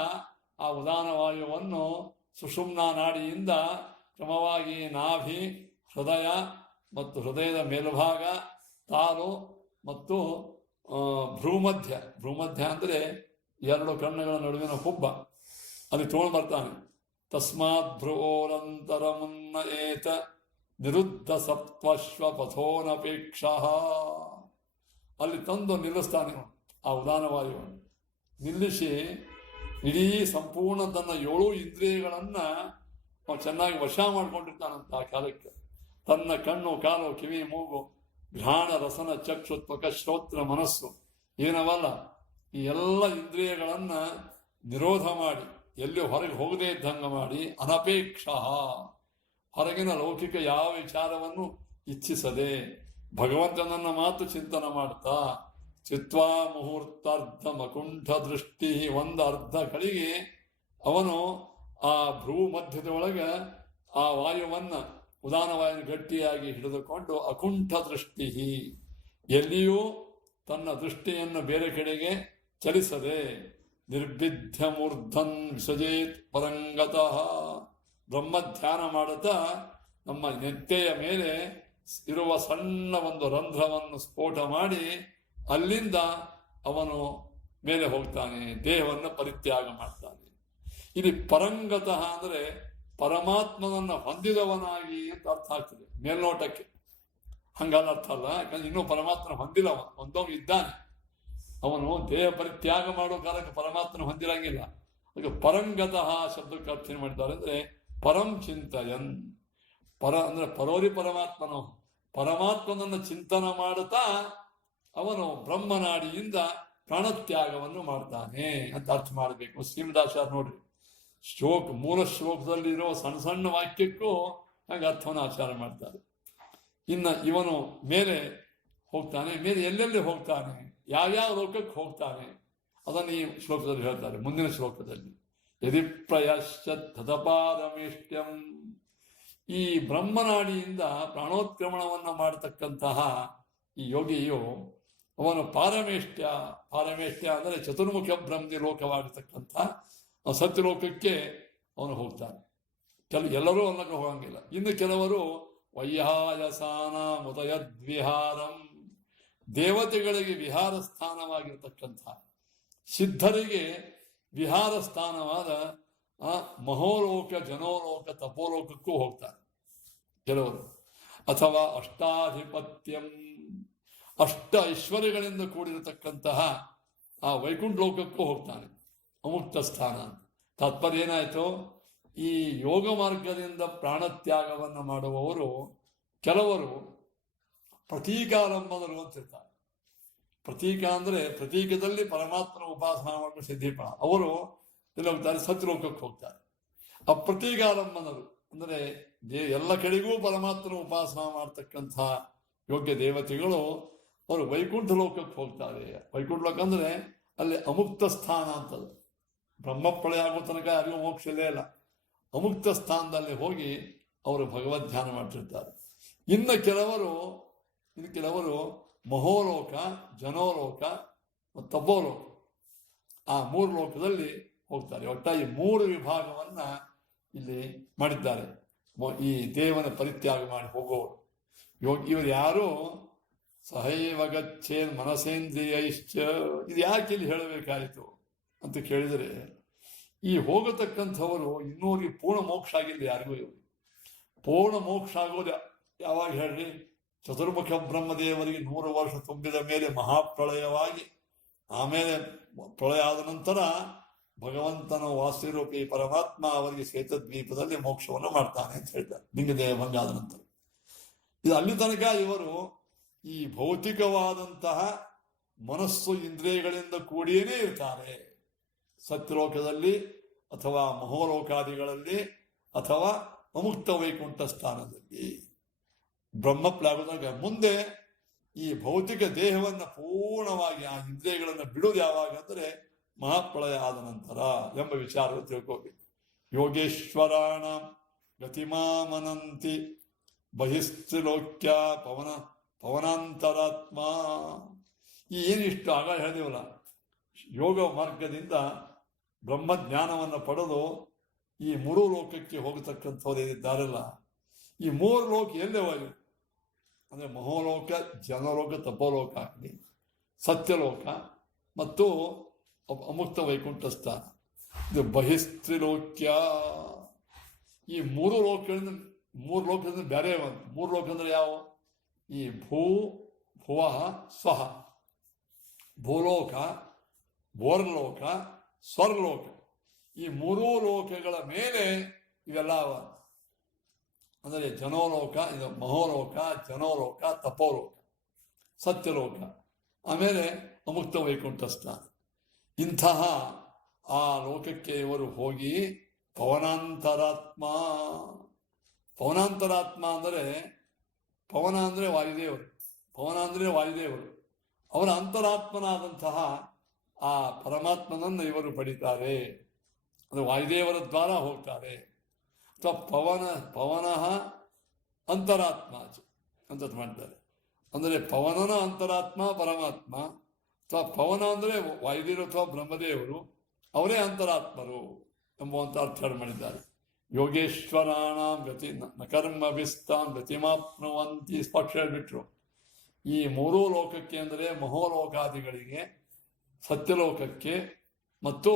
ಆ ಉದಾನ ವಾಯುವನ್ನು ಸುಷುಮ್ನಾ ನಾಡಿಯಿಂದ ಕ್ರಮವಾಗಿ ನಾಭಿ, ಹೃದಯ ಮತ್ತು ಹೃದಯದ ಮೇಲ್ಭಾಗ, ತಾಲು ಮತ್ತು ಭ್ರೂಮಧ್ಯ. ಭ್ರೂಮಧ್ಯ ಅಂದರೆ 2 ಕಣ್ಣುಗಳ ನಡುವಿನ ಹುಬ್ಬ, ಅಲ್ಲಿ ತಗೊಂಡು ಬರ್ತಾನೆ. ತಸ್ಮಾತ್ ಭ್ರುವೋರಂತರ ಮುನ್ನಯೇತ ನಿರುದ್ಧ ಸಪ್ತಶ್ವ ಪಥೋನಪೇಕ್ಷ. ಅಲ್ಲಿ ತಂದು ನಿಲ್ಲಿಸ್ತಾನೆ ಆ ಉದಾನವಾಯುವನ್ನು. ನಿಲ್ಲಿಸಿ ಇಡೀ ಸಂಪೂರ್ಣ ತನ್ನ 7 ಇಂದ್ರಿಯಗಳನ್ನು ಅವನು ಚೆನ್ನಾಗಿ ವಶ ಮಾಡ್ಕೊಂಡಿರ್ತಾನಂತ. ಆ ಕಾಲಕ್ಕೆ ತನ್ನ ಕಣ್ಣು, ಕಾಲು, ಕಿವಿ, ಮೂಗು, ಘ್ರಾಣ, ರಸನ, ಚಕ್ಷು, ತ್ವಕ, ಶ್ರೋತ್ರ, ಮನಸ್ಸು ಏನವಲ್ಲ, ಈ ಎಲ್ಲ ಇಂದ್ರಿಯಗಳನ್ನು ನಿರೋಧ ಮಾಡಿ, ಎಲ್ಲಿ ಹೊರಗೆ ಹೋಗದೇ ಇದ್ದಂಗೆ ಮಾಡಿ, ಅನಪೇಕ್ಷ, ಹೊರಗಿನ ಲೌಕಿಕ ಯಾವ ವಿಚಾರವನ್ನು ಇಚ್ಛಿಸದೆ ಭಗವಂತನನ್ನ ಮಾತು ಚಿಂತನೆ ಮಾಡ್ತಾ, ಚಿತ್ವಾ ಮುಹೂರ್ತಾರ್ಧ ಮಕುಂಠ ದೃಷ್ಟಿ. ಒಂದು ಅರ್ಧ ಗಳಿಗೆ ಅವನು ಆ ಭ್ರೂ ಮಧ್ಯದೊಳಗೆ ಆ ವಾಯುವನ್ನ, ಉದಾನ ವಾಯುವನ್ನು ಗಟ್ಟಿಯಾಗಿ ಹಿಡಿದುಕೊಂಡು ಅಕುಂಠ ದೃಷ್ಟಿ, ಎಲ್ಲಿಯೂ ತನ್ನ ದೃಷ್ಟಿಯನ್ನು ಬೇರೆ ಕಡೆಗೆ ಚಲಿಸದೆ ನಿರ್ಬಿಧ್ಯ ಮೂರ್ಧನ್ ವಿಸಜೇತ್ ಪರಂಗತಃ. ಬ್ರಹ್ಮ ಧ್ಯಾನ ಮಾಡುತ್ತಾ ನಮ್ಮ ನೆತ್ತೆಯ ಮೇಲೆ ಇರುವ ಸಣ್ಣ ಒಂದು ರಂಧ್ರವನ್ನು ಸ್ಫೋಟ ಮಾಡಿ ಅಲ್ಲಿಂದ ಅವನು ಮೇಲೆ ಹೋಗ್ತಾನೆ, ದೇಹವನ್ನು ಪರಿತ್ಯಾಗ ಮಾಡ್ತಾನೆ. ಇಲ್ಲಿ ಪರಂಗತಃ ಅಂದರೆ ಪರಮಾತ್ಮನನ್ನು ಹೊಂದಿದವನಾಗಿ ಅಂತ ಅರ್ಥ ಆಗ್ತದೆ ಮೇಲ್ನೋಟಕ್ಕೆ. ಹಂಗಲ್ಲ ಅರ್ಥ ಅಲ್ಲ, ಯಾಕಂದ್ರೆ ಇನ್ನೂ ಪರಮಾತ್ಮನ ಹೊಂದಿಲ್ಲವ, ಒಂದವನು ಇದ್ದಾನೆ. ಅವನು ದೇಹ ಪರಿತ್ಯಾಗ ಮಾಡೋ ಕಾಲಕ್ಕೆ ಪರಮಾತ್ಮನ ಹೊಂದಿರಂಗಿಲ್ಲ. ಅದಕ್ಕೆ ಪರಂಗತಃ ಶಬ್ದಕ್ಕೆ ಅರ್ಥ ಮಾಡಿದ್ದಾರೆ ಅಂದರೆ ಪರಂ ಚಿಂತಯನ್. ಪರ ಅಂದ್ರೆ ಪರೋರಿ ಪರಮಾತ್ಮನು, ಪರಮಾತ್ಮನನ್ನು ಚಿಂತನ ಮಾಡುತ್ತಾ ಅವನು ಬ್ರಹ್ಮನಾಡಿಯಿಂದ ಪ್ರಾಣತ್ಯಾಗವನ್ನು ಮಾಡ್ತಾನೆ ಅಂತ ಅರ್ಥ ಮಾಡಬೇಕು. ಶ್ರೀಮದಾಚಾರ್ಯ ನೋಡ್ರಿ, ಮೂಲ ಶ್ಲೋಕದಲ್ಲಿರೋ ಸಣ್ಣ ಸಣ್ಣ ವಾಕ್ಯಕ್ಕೂ ಹಾಗೆ ಅರ್ಥವನ್ನು ಆಚಾರ ಮಾಡ್ತಾರೆ. ಇನ್ನು ಇವನು ಮೇಲೆ ಹೋಗ್ತಾನೆ, ಮೇಲೆ ಎಲ್ಲೆಲ್ಲಿ ಹೋಗ್ತಾನೆ, ಯಾವ್ಯಾವ ಲೋಕಕ್ಕೆ ಹೋಗ್ತಾನೆ ಅದನ್ನು ಈ ಶ್ಲೋಕದಲ್ಲಿ ಹೇಳ್ತಾರೆ. ಮುಂದಿನ ಶ್ಲೋಕದಲ್ಲಿ ಯದಿ ಪ್ರಯಶ್ಚತ್ ತದಪಾರಮೇಷ್ಟ್ಯಂ, ಈ ಬ್ರಹ್ಮನಾಡಿಯಿಂದ ಪ್ರಾಣೋತ್ಕ್ರಮಣವನ್ನು ಮಾಡತಕ್ಕಂತಹ ಈ ಯೋಗಿಯು ಅವನು ಪಾರಮೇಷ್ಟ್ಯ ಅಂದರೆ ಚತುರ್ಮುಖ ಬ್ರಹ್ಮಿ ಲೋಕವಾಗಿರ್ತಕ್ಕಂಥ ಸತ್ಯಲೋಕಕ್ಕೆ ಅವನು ಹೋಗ್ತಾನೆ. ಎಲ್ಲರೂ ಅಲ್ಲಕ್ಕೆ ಹೋಗಂಗಿಲ್ಲ. ಇನ್ನು ಕೆಲವರು ವೈಹಾಯಸಾನ ಮುದಯದ್ವಿಹಾರಂ, ದೇವತೆಗಳಿಗೆ ವಿಹಾರ ಸ್ಥಾನವಾಗಿರ್ತಕ್ಕಂಥ, ಸಿದ್ಧರಿಗೆ ವಿಹಾರ ಸ್ಥಾನವಾದ ಮಹೋಲೋಕ, ಜನೋಲೋಕ, ತಪೋಲೋಕಕ್ಕೂ ಹೋಗ್ತಾರೆ ಕೆಲವರು. ಅಥವಾ ಅಷ್ಟಾಧಿಪತ್ಯಂ, ಅಷ್ಟ ಐಶ್ವರ್ಯಗಳಿಂದ ಕೂಡಿರತಕ್ಕಂತಹ ಆ ವೈಕುಂಠ ಲೋಕಕ್ಕೂ ಹೋಗ್ತಾನೆ, ಅಮುಕ್ತ ಸ್ಥಾನ. ತಾತ್ಪರ್ಯ ಏನಾಯ್ತು, ಈ ಯೋಗ ಮಾರ್ಗದಿಂದ ಪ್ರಾಣತ್ಯಾಗವನ್ನು ಮಾಡುವವರು ಕೆಲವರು ಪ್ರತೀಕಾರಂಭದರು ಅಂತಿರ್ತಾರೆ. ಪ್ರತೀಕ ಅಂದ್ರೆ ಪ್ರತೀಕದಲ್ಲಿ ಪರಮಾತ್ಮನ ಉಪಾಸನ ಮಾಡಲು ಸಿದ್ಧಿಪಣ, ಅವರು ಎಲ್ಲಿ ಹೋಗ್ತಾರೆ, ಸತ್ಯಲೋಕಕ್ಕೆ ಹೋಗ್ತಾರೆ. ಅಪ್ರತೀಕಾರಂಭನರು ಅಂದ್ರೆ ಎಲ್ಲ ಕಡೆಗೂ ಪರಮಾತ್ಮನ ಉಪಾಸನ ಮಾಡ್ತಕ್ಕಂಥ ಯೋಗ್ಯ ದೇವತೆಗಳು ಅವರು ವೈಕುಂಠ ಲೋಕಕ್ಕೆ ಹೋಗ್ತಾರೆ. ವೈಕುಂಠ ಲೋಕ ಅಂದ್ರೆ ಅಲ್ಲಿ ಅಮುಕ್ತ ಸ್ಥಾನ ಅಂತದ್ದು. ಬ್ರಹ್ಮಪ್ರಳಯ ಆಗೋ ತನಕ ಯಾರಿಗೂ ಮೋಕ್ಷ ಇಲ್ಲೇ ಇಲ್ಲ. ಅಮುಕ್ತ ಸ್ಥಾನದಲ್ಲಿ ಹೋಗಿ ಅವರು ಭಗವದ್ ಧ್ಯಾನ ಮಾಡ್ತಿರ್ತಾರೆ. ಇನ್ನು ಕೆಲವರು ಮಹೋಲೋಕ, ಜನೋಲೋಕ ಮತ್ತು ತಪೋಲೋಕ, ಆ ಮೂರು ಲೋಕದಲ್ಲಿ ಹೋಗ್ತಾರೆ. ಒಟ್ಟಾಗಿ ಮೂರು ವಿಭಾಗವನ್ನ ಇಲ್ಲಿ ಮಾಡಿದ್ದಾರೆ. ಈ ದೇವನ ಪರಿತ್ಯಾಗ ಮಾಡಿ ಹೋಗೋರು ಇವರು ಯಾರು, ಸಹೈವ ಗಚ್ಚೇನ್ ಮನಸೇಂದ್ರಿಯೈಶ್ಚ, ಇದು ಯಾಕೆ ಇಲ್ಲಿ ಹೇಳಬೇಕಾಯಿತು ಅಂತ ಕೇಳಿದರೆ, ಈ ಹೋಗತಕ್ಕಂಥವರು ಇನ್ನೂರಿಗೆ ಪೂರ್ಣ ಮೋಕ್ಷ ಆಗಿಲ್ಲ ಯಾರಿಗೂ. ಇವರು ಪೂರ್ಣ ಮೋಕ್ಷ ಆಗೋದು ಯಾವಾಗ ಹೇಳ್ರಿ, ಚತುರ್ಮುಖ ಬ್ರಹ್ಮದೇವರಿಗೆ 100 ವರ್ಷ ತುಂಬಿದ ಮೇಲೆ ಮಹಾಪ್ರಳಯವಾಗಿ, ಆಮೇಲೆ ಪ್ರಳಯ ಆದ ನಂತರ ಭಗವಂತನ ವಾಸುರೂಪಿ ಪರಮಾತ್ಮ ಅವರಿಗೆ ಶ್ವೇತದ್ವೀಪದಲ್ಲಿ ಮೋಕ್ಷವನ್ನು ಮಾಡ್ತಾನೆ ಅಂತ ಹೇಳ್ತಾರೆ, ಲಿಂಗದೇಹ ಭಂಗ ಆದ ನಂತರ. ಇದು ಅಲ್ಲಿ ತನಕ ಇವರು ಈ ಭೌತಿಕವಾದಂತಹ ಮನಸ್ಸು ಇಂದ್ರಿಯಗಳಿಂದ ಕೂಡಿಯೇ ಇರ್ತಾರೆ. ಸತ್ಯಲೋಕದಲ್ಲಿ ಅಥವಾ ಮಹೋಲೋಕಾದಿಗಳಲ್ಲಿ ಅಥವಾ ಅಮುಕ್ತ ವೈಕುಂಠ ಸ್ಥಾನದಲ್ಲಿ. ಬ್ರಹ್ಮಪ್ರಾಗುವಾಗ ಮುಂದೆ ಈ ಭೌತಿಕ ದೇಹವನ್ನು ಪೂರ್ಣವಾಗಿ ಆ ಇಂದ್ರಿಯಗಳನ್ನು ಬಿಡುವುದು ಯಾವಾಗ ಅಂದರೆ ಮಹಾಪ್ರಳಯ ಆದ ನಂತರ ಎಂಬ ವಿಚಾರವನ್ನು ತಿಳ್ಕೋಬೇಕು. ಯೋಗೇಶ್ವರಾಣ ಗತಿಮಾಮನಂತಿ ಬಹಿಸ್ತ್ರಿಲೋಕ್ಯ ಪವನಾಂತರಾತ್ಮ. ಈ ಏನಿಷ್ಟು ಆಗ ಹೇಳಿದೆವಲ್ಲ, ಯೋಗ ಮಾರ್ಗದಿಂದ ಬ್ರಹ್ಮಜ್ಞಾನವನ್ನು ಪಡೆದು ಈ 3 ಲೋಕಕ್ಕೆ ಹೋಗತಕ್ಕಂಥವ್ರು ಏನಿದ್ದಾರಲ್ಲ, ಈ 3 ಲೋಕ ಎಲ್ಲೇ ಹೋಗಿ ಅಂದರೆ ಮಹೋಲೋಕ, ಜನಲೋಕ, ತಪೋಲೋಕ ಆಗಲಿ, ಸತ್ಯಲೋಕ ಮತ್ತು ಅಮುಕ್ತ ವೈಕುಂಠ ಸ್ಥಾನ, ಇದು ಬಹಿಸ್ತ್ರಿಲೋಕ್ಯ. ಈ 3 ಲೋಕದಿಂದ ಬೇರೆ 3 ಲೋಕ ಅಂದ್ರೆ ಯಾವ, ಈ ಭುವ ಸ್ವಹ, ಭೂಲೋಕ, ಬೋರ್ಲೋಕ, ಸ್ವರ್ಲೋಕ, ಈ 3 ಲೋಕಗಳ ಮೇಲೆ ಇವೆಲ್ಲ ಅಂದರೆ ಜನೋಲೋಕ, ಇದು ಮಹೋಲೋಕ, ಜನೋಲೋಕ, ತಪೋಲೋಕ, ಸತ್ಯಲೋಕ, ಆಮೇಲೆ ಅಮುಕ್ತ ವೈಕುಂಠ ಸ್ಥಾನ. ಇಂತಹ ಆ ಲೋಕಕ್ಕೆ ಇವರು ಹೋಗಿ ಪವನಾಂತರಾತ್ಮ ಅಂದರೆ, ಪವನ ಅಂದರೆ ವಾಯುದೇವರು, ಅವರ ಅಂತರಾತ್ಮನಾದಂತಹ ಆ ಪರಮಾತ್ಮನನ್ನು ಇವರು ಪಡಿತಾರೆ. ಅಂದರೆ ವಾಯುದೇವರ ದ್ವಾರ ಹೋಗ್ತಾರೆ. ಅಥವಾ ಪವನಃ ಅಂತರಾತ್ಮ ಅಂತ ಮಾಡ್ತಾರೆ. ಅಂದರೆ ಪವನನ ಅಂತರಾತ್ಮ ಪರಮಾತ್ಮ, ಅಥವಾ ಪವನ ಅಂದರೆ ವಾಯುದೇವರು ಅಥವಾ ಬ್ರಹ್ಮದೇವರು, ಅವರೇ ಅಂತರಾತ್ಮರು ಎಂಬುವಂಥ ಅರ್ಥ ಮಾಡಿದ್ದಾರೆ. ಯೋಗೇಶ್ವರಾಣ ಗತಿ ನಕರ್ಮಭಿಸ್ತಾಂ ಗತಿಮಾಪ್ನುವಂತಿ ಸ್ಪಷ್ಟ ಹೇಳ್ಬಿಟ್ರು. ಈ 3 ಲೋಕಕ್ಕೆ ಅಂದರೆ ಮಹೋಲೋಕಾದಿಗಳಿಗೆ, ಸತ್ಯಲೋಕಕ್ಕೆ ಮತ್ತು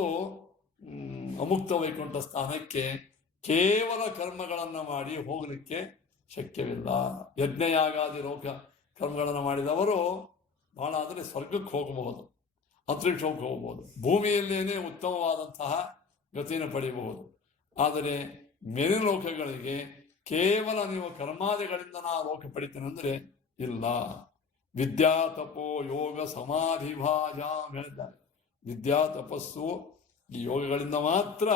ಅಮುಕ್ತ ವೈಕುಂಠ ಸ್ಥಾನಕ್ಕೆ ಕೇವಲ ಕರ್ಮಗಳನ್ನು ಮಾಡಿ ಹೋಗಲಿಕ್ಕೆ ಶಕ್ಯವಿಲ್ಲ. ಯಜ್ಞಯಾಗಾದಿ ಲೋಕ ಕರ್ಮಗಳನ್ನು ಮಾಡಿದವರು ಬಹಳ ಆದರೆ ಸ್ವರ್ಗಕ್ಕೆ ಹೋಗಬಹುದು, ಅಂತರಿಕ್ಷಕ್ಕೆ ಹೋಗಬಹುದು, ಭೂಮಿಯಲ್ಲೇನೆ ಉತ್ತಮವಾದಂತಹ ಗತಿಯನ್ನು ಪಡೆಯಬಹುದು. ಆದರೆ ಮೇಲಿನ ಲೋಕಗಳಿಗೆ ಕೇವಲ ನೀವು ಕರ್ಮಾದಿಗಳಿಂದ ನಾ ಲೋಕ ಪಡಿತೇನೆ ಅಂದರೆ ಇಲ್ಲ. ವಿದ್ಯಾ ತಪೋ ಯೋಗ ಸಮಾಧಿ ಭಾಜಾಂ ಹೇಳಿದ್ದಾರೆ. ವಿದ್ಯಾ ತಪಸ್ಸು ಈ ಯೋಗಗಳಿಂದ ಮಾತ್ರ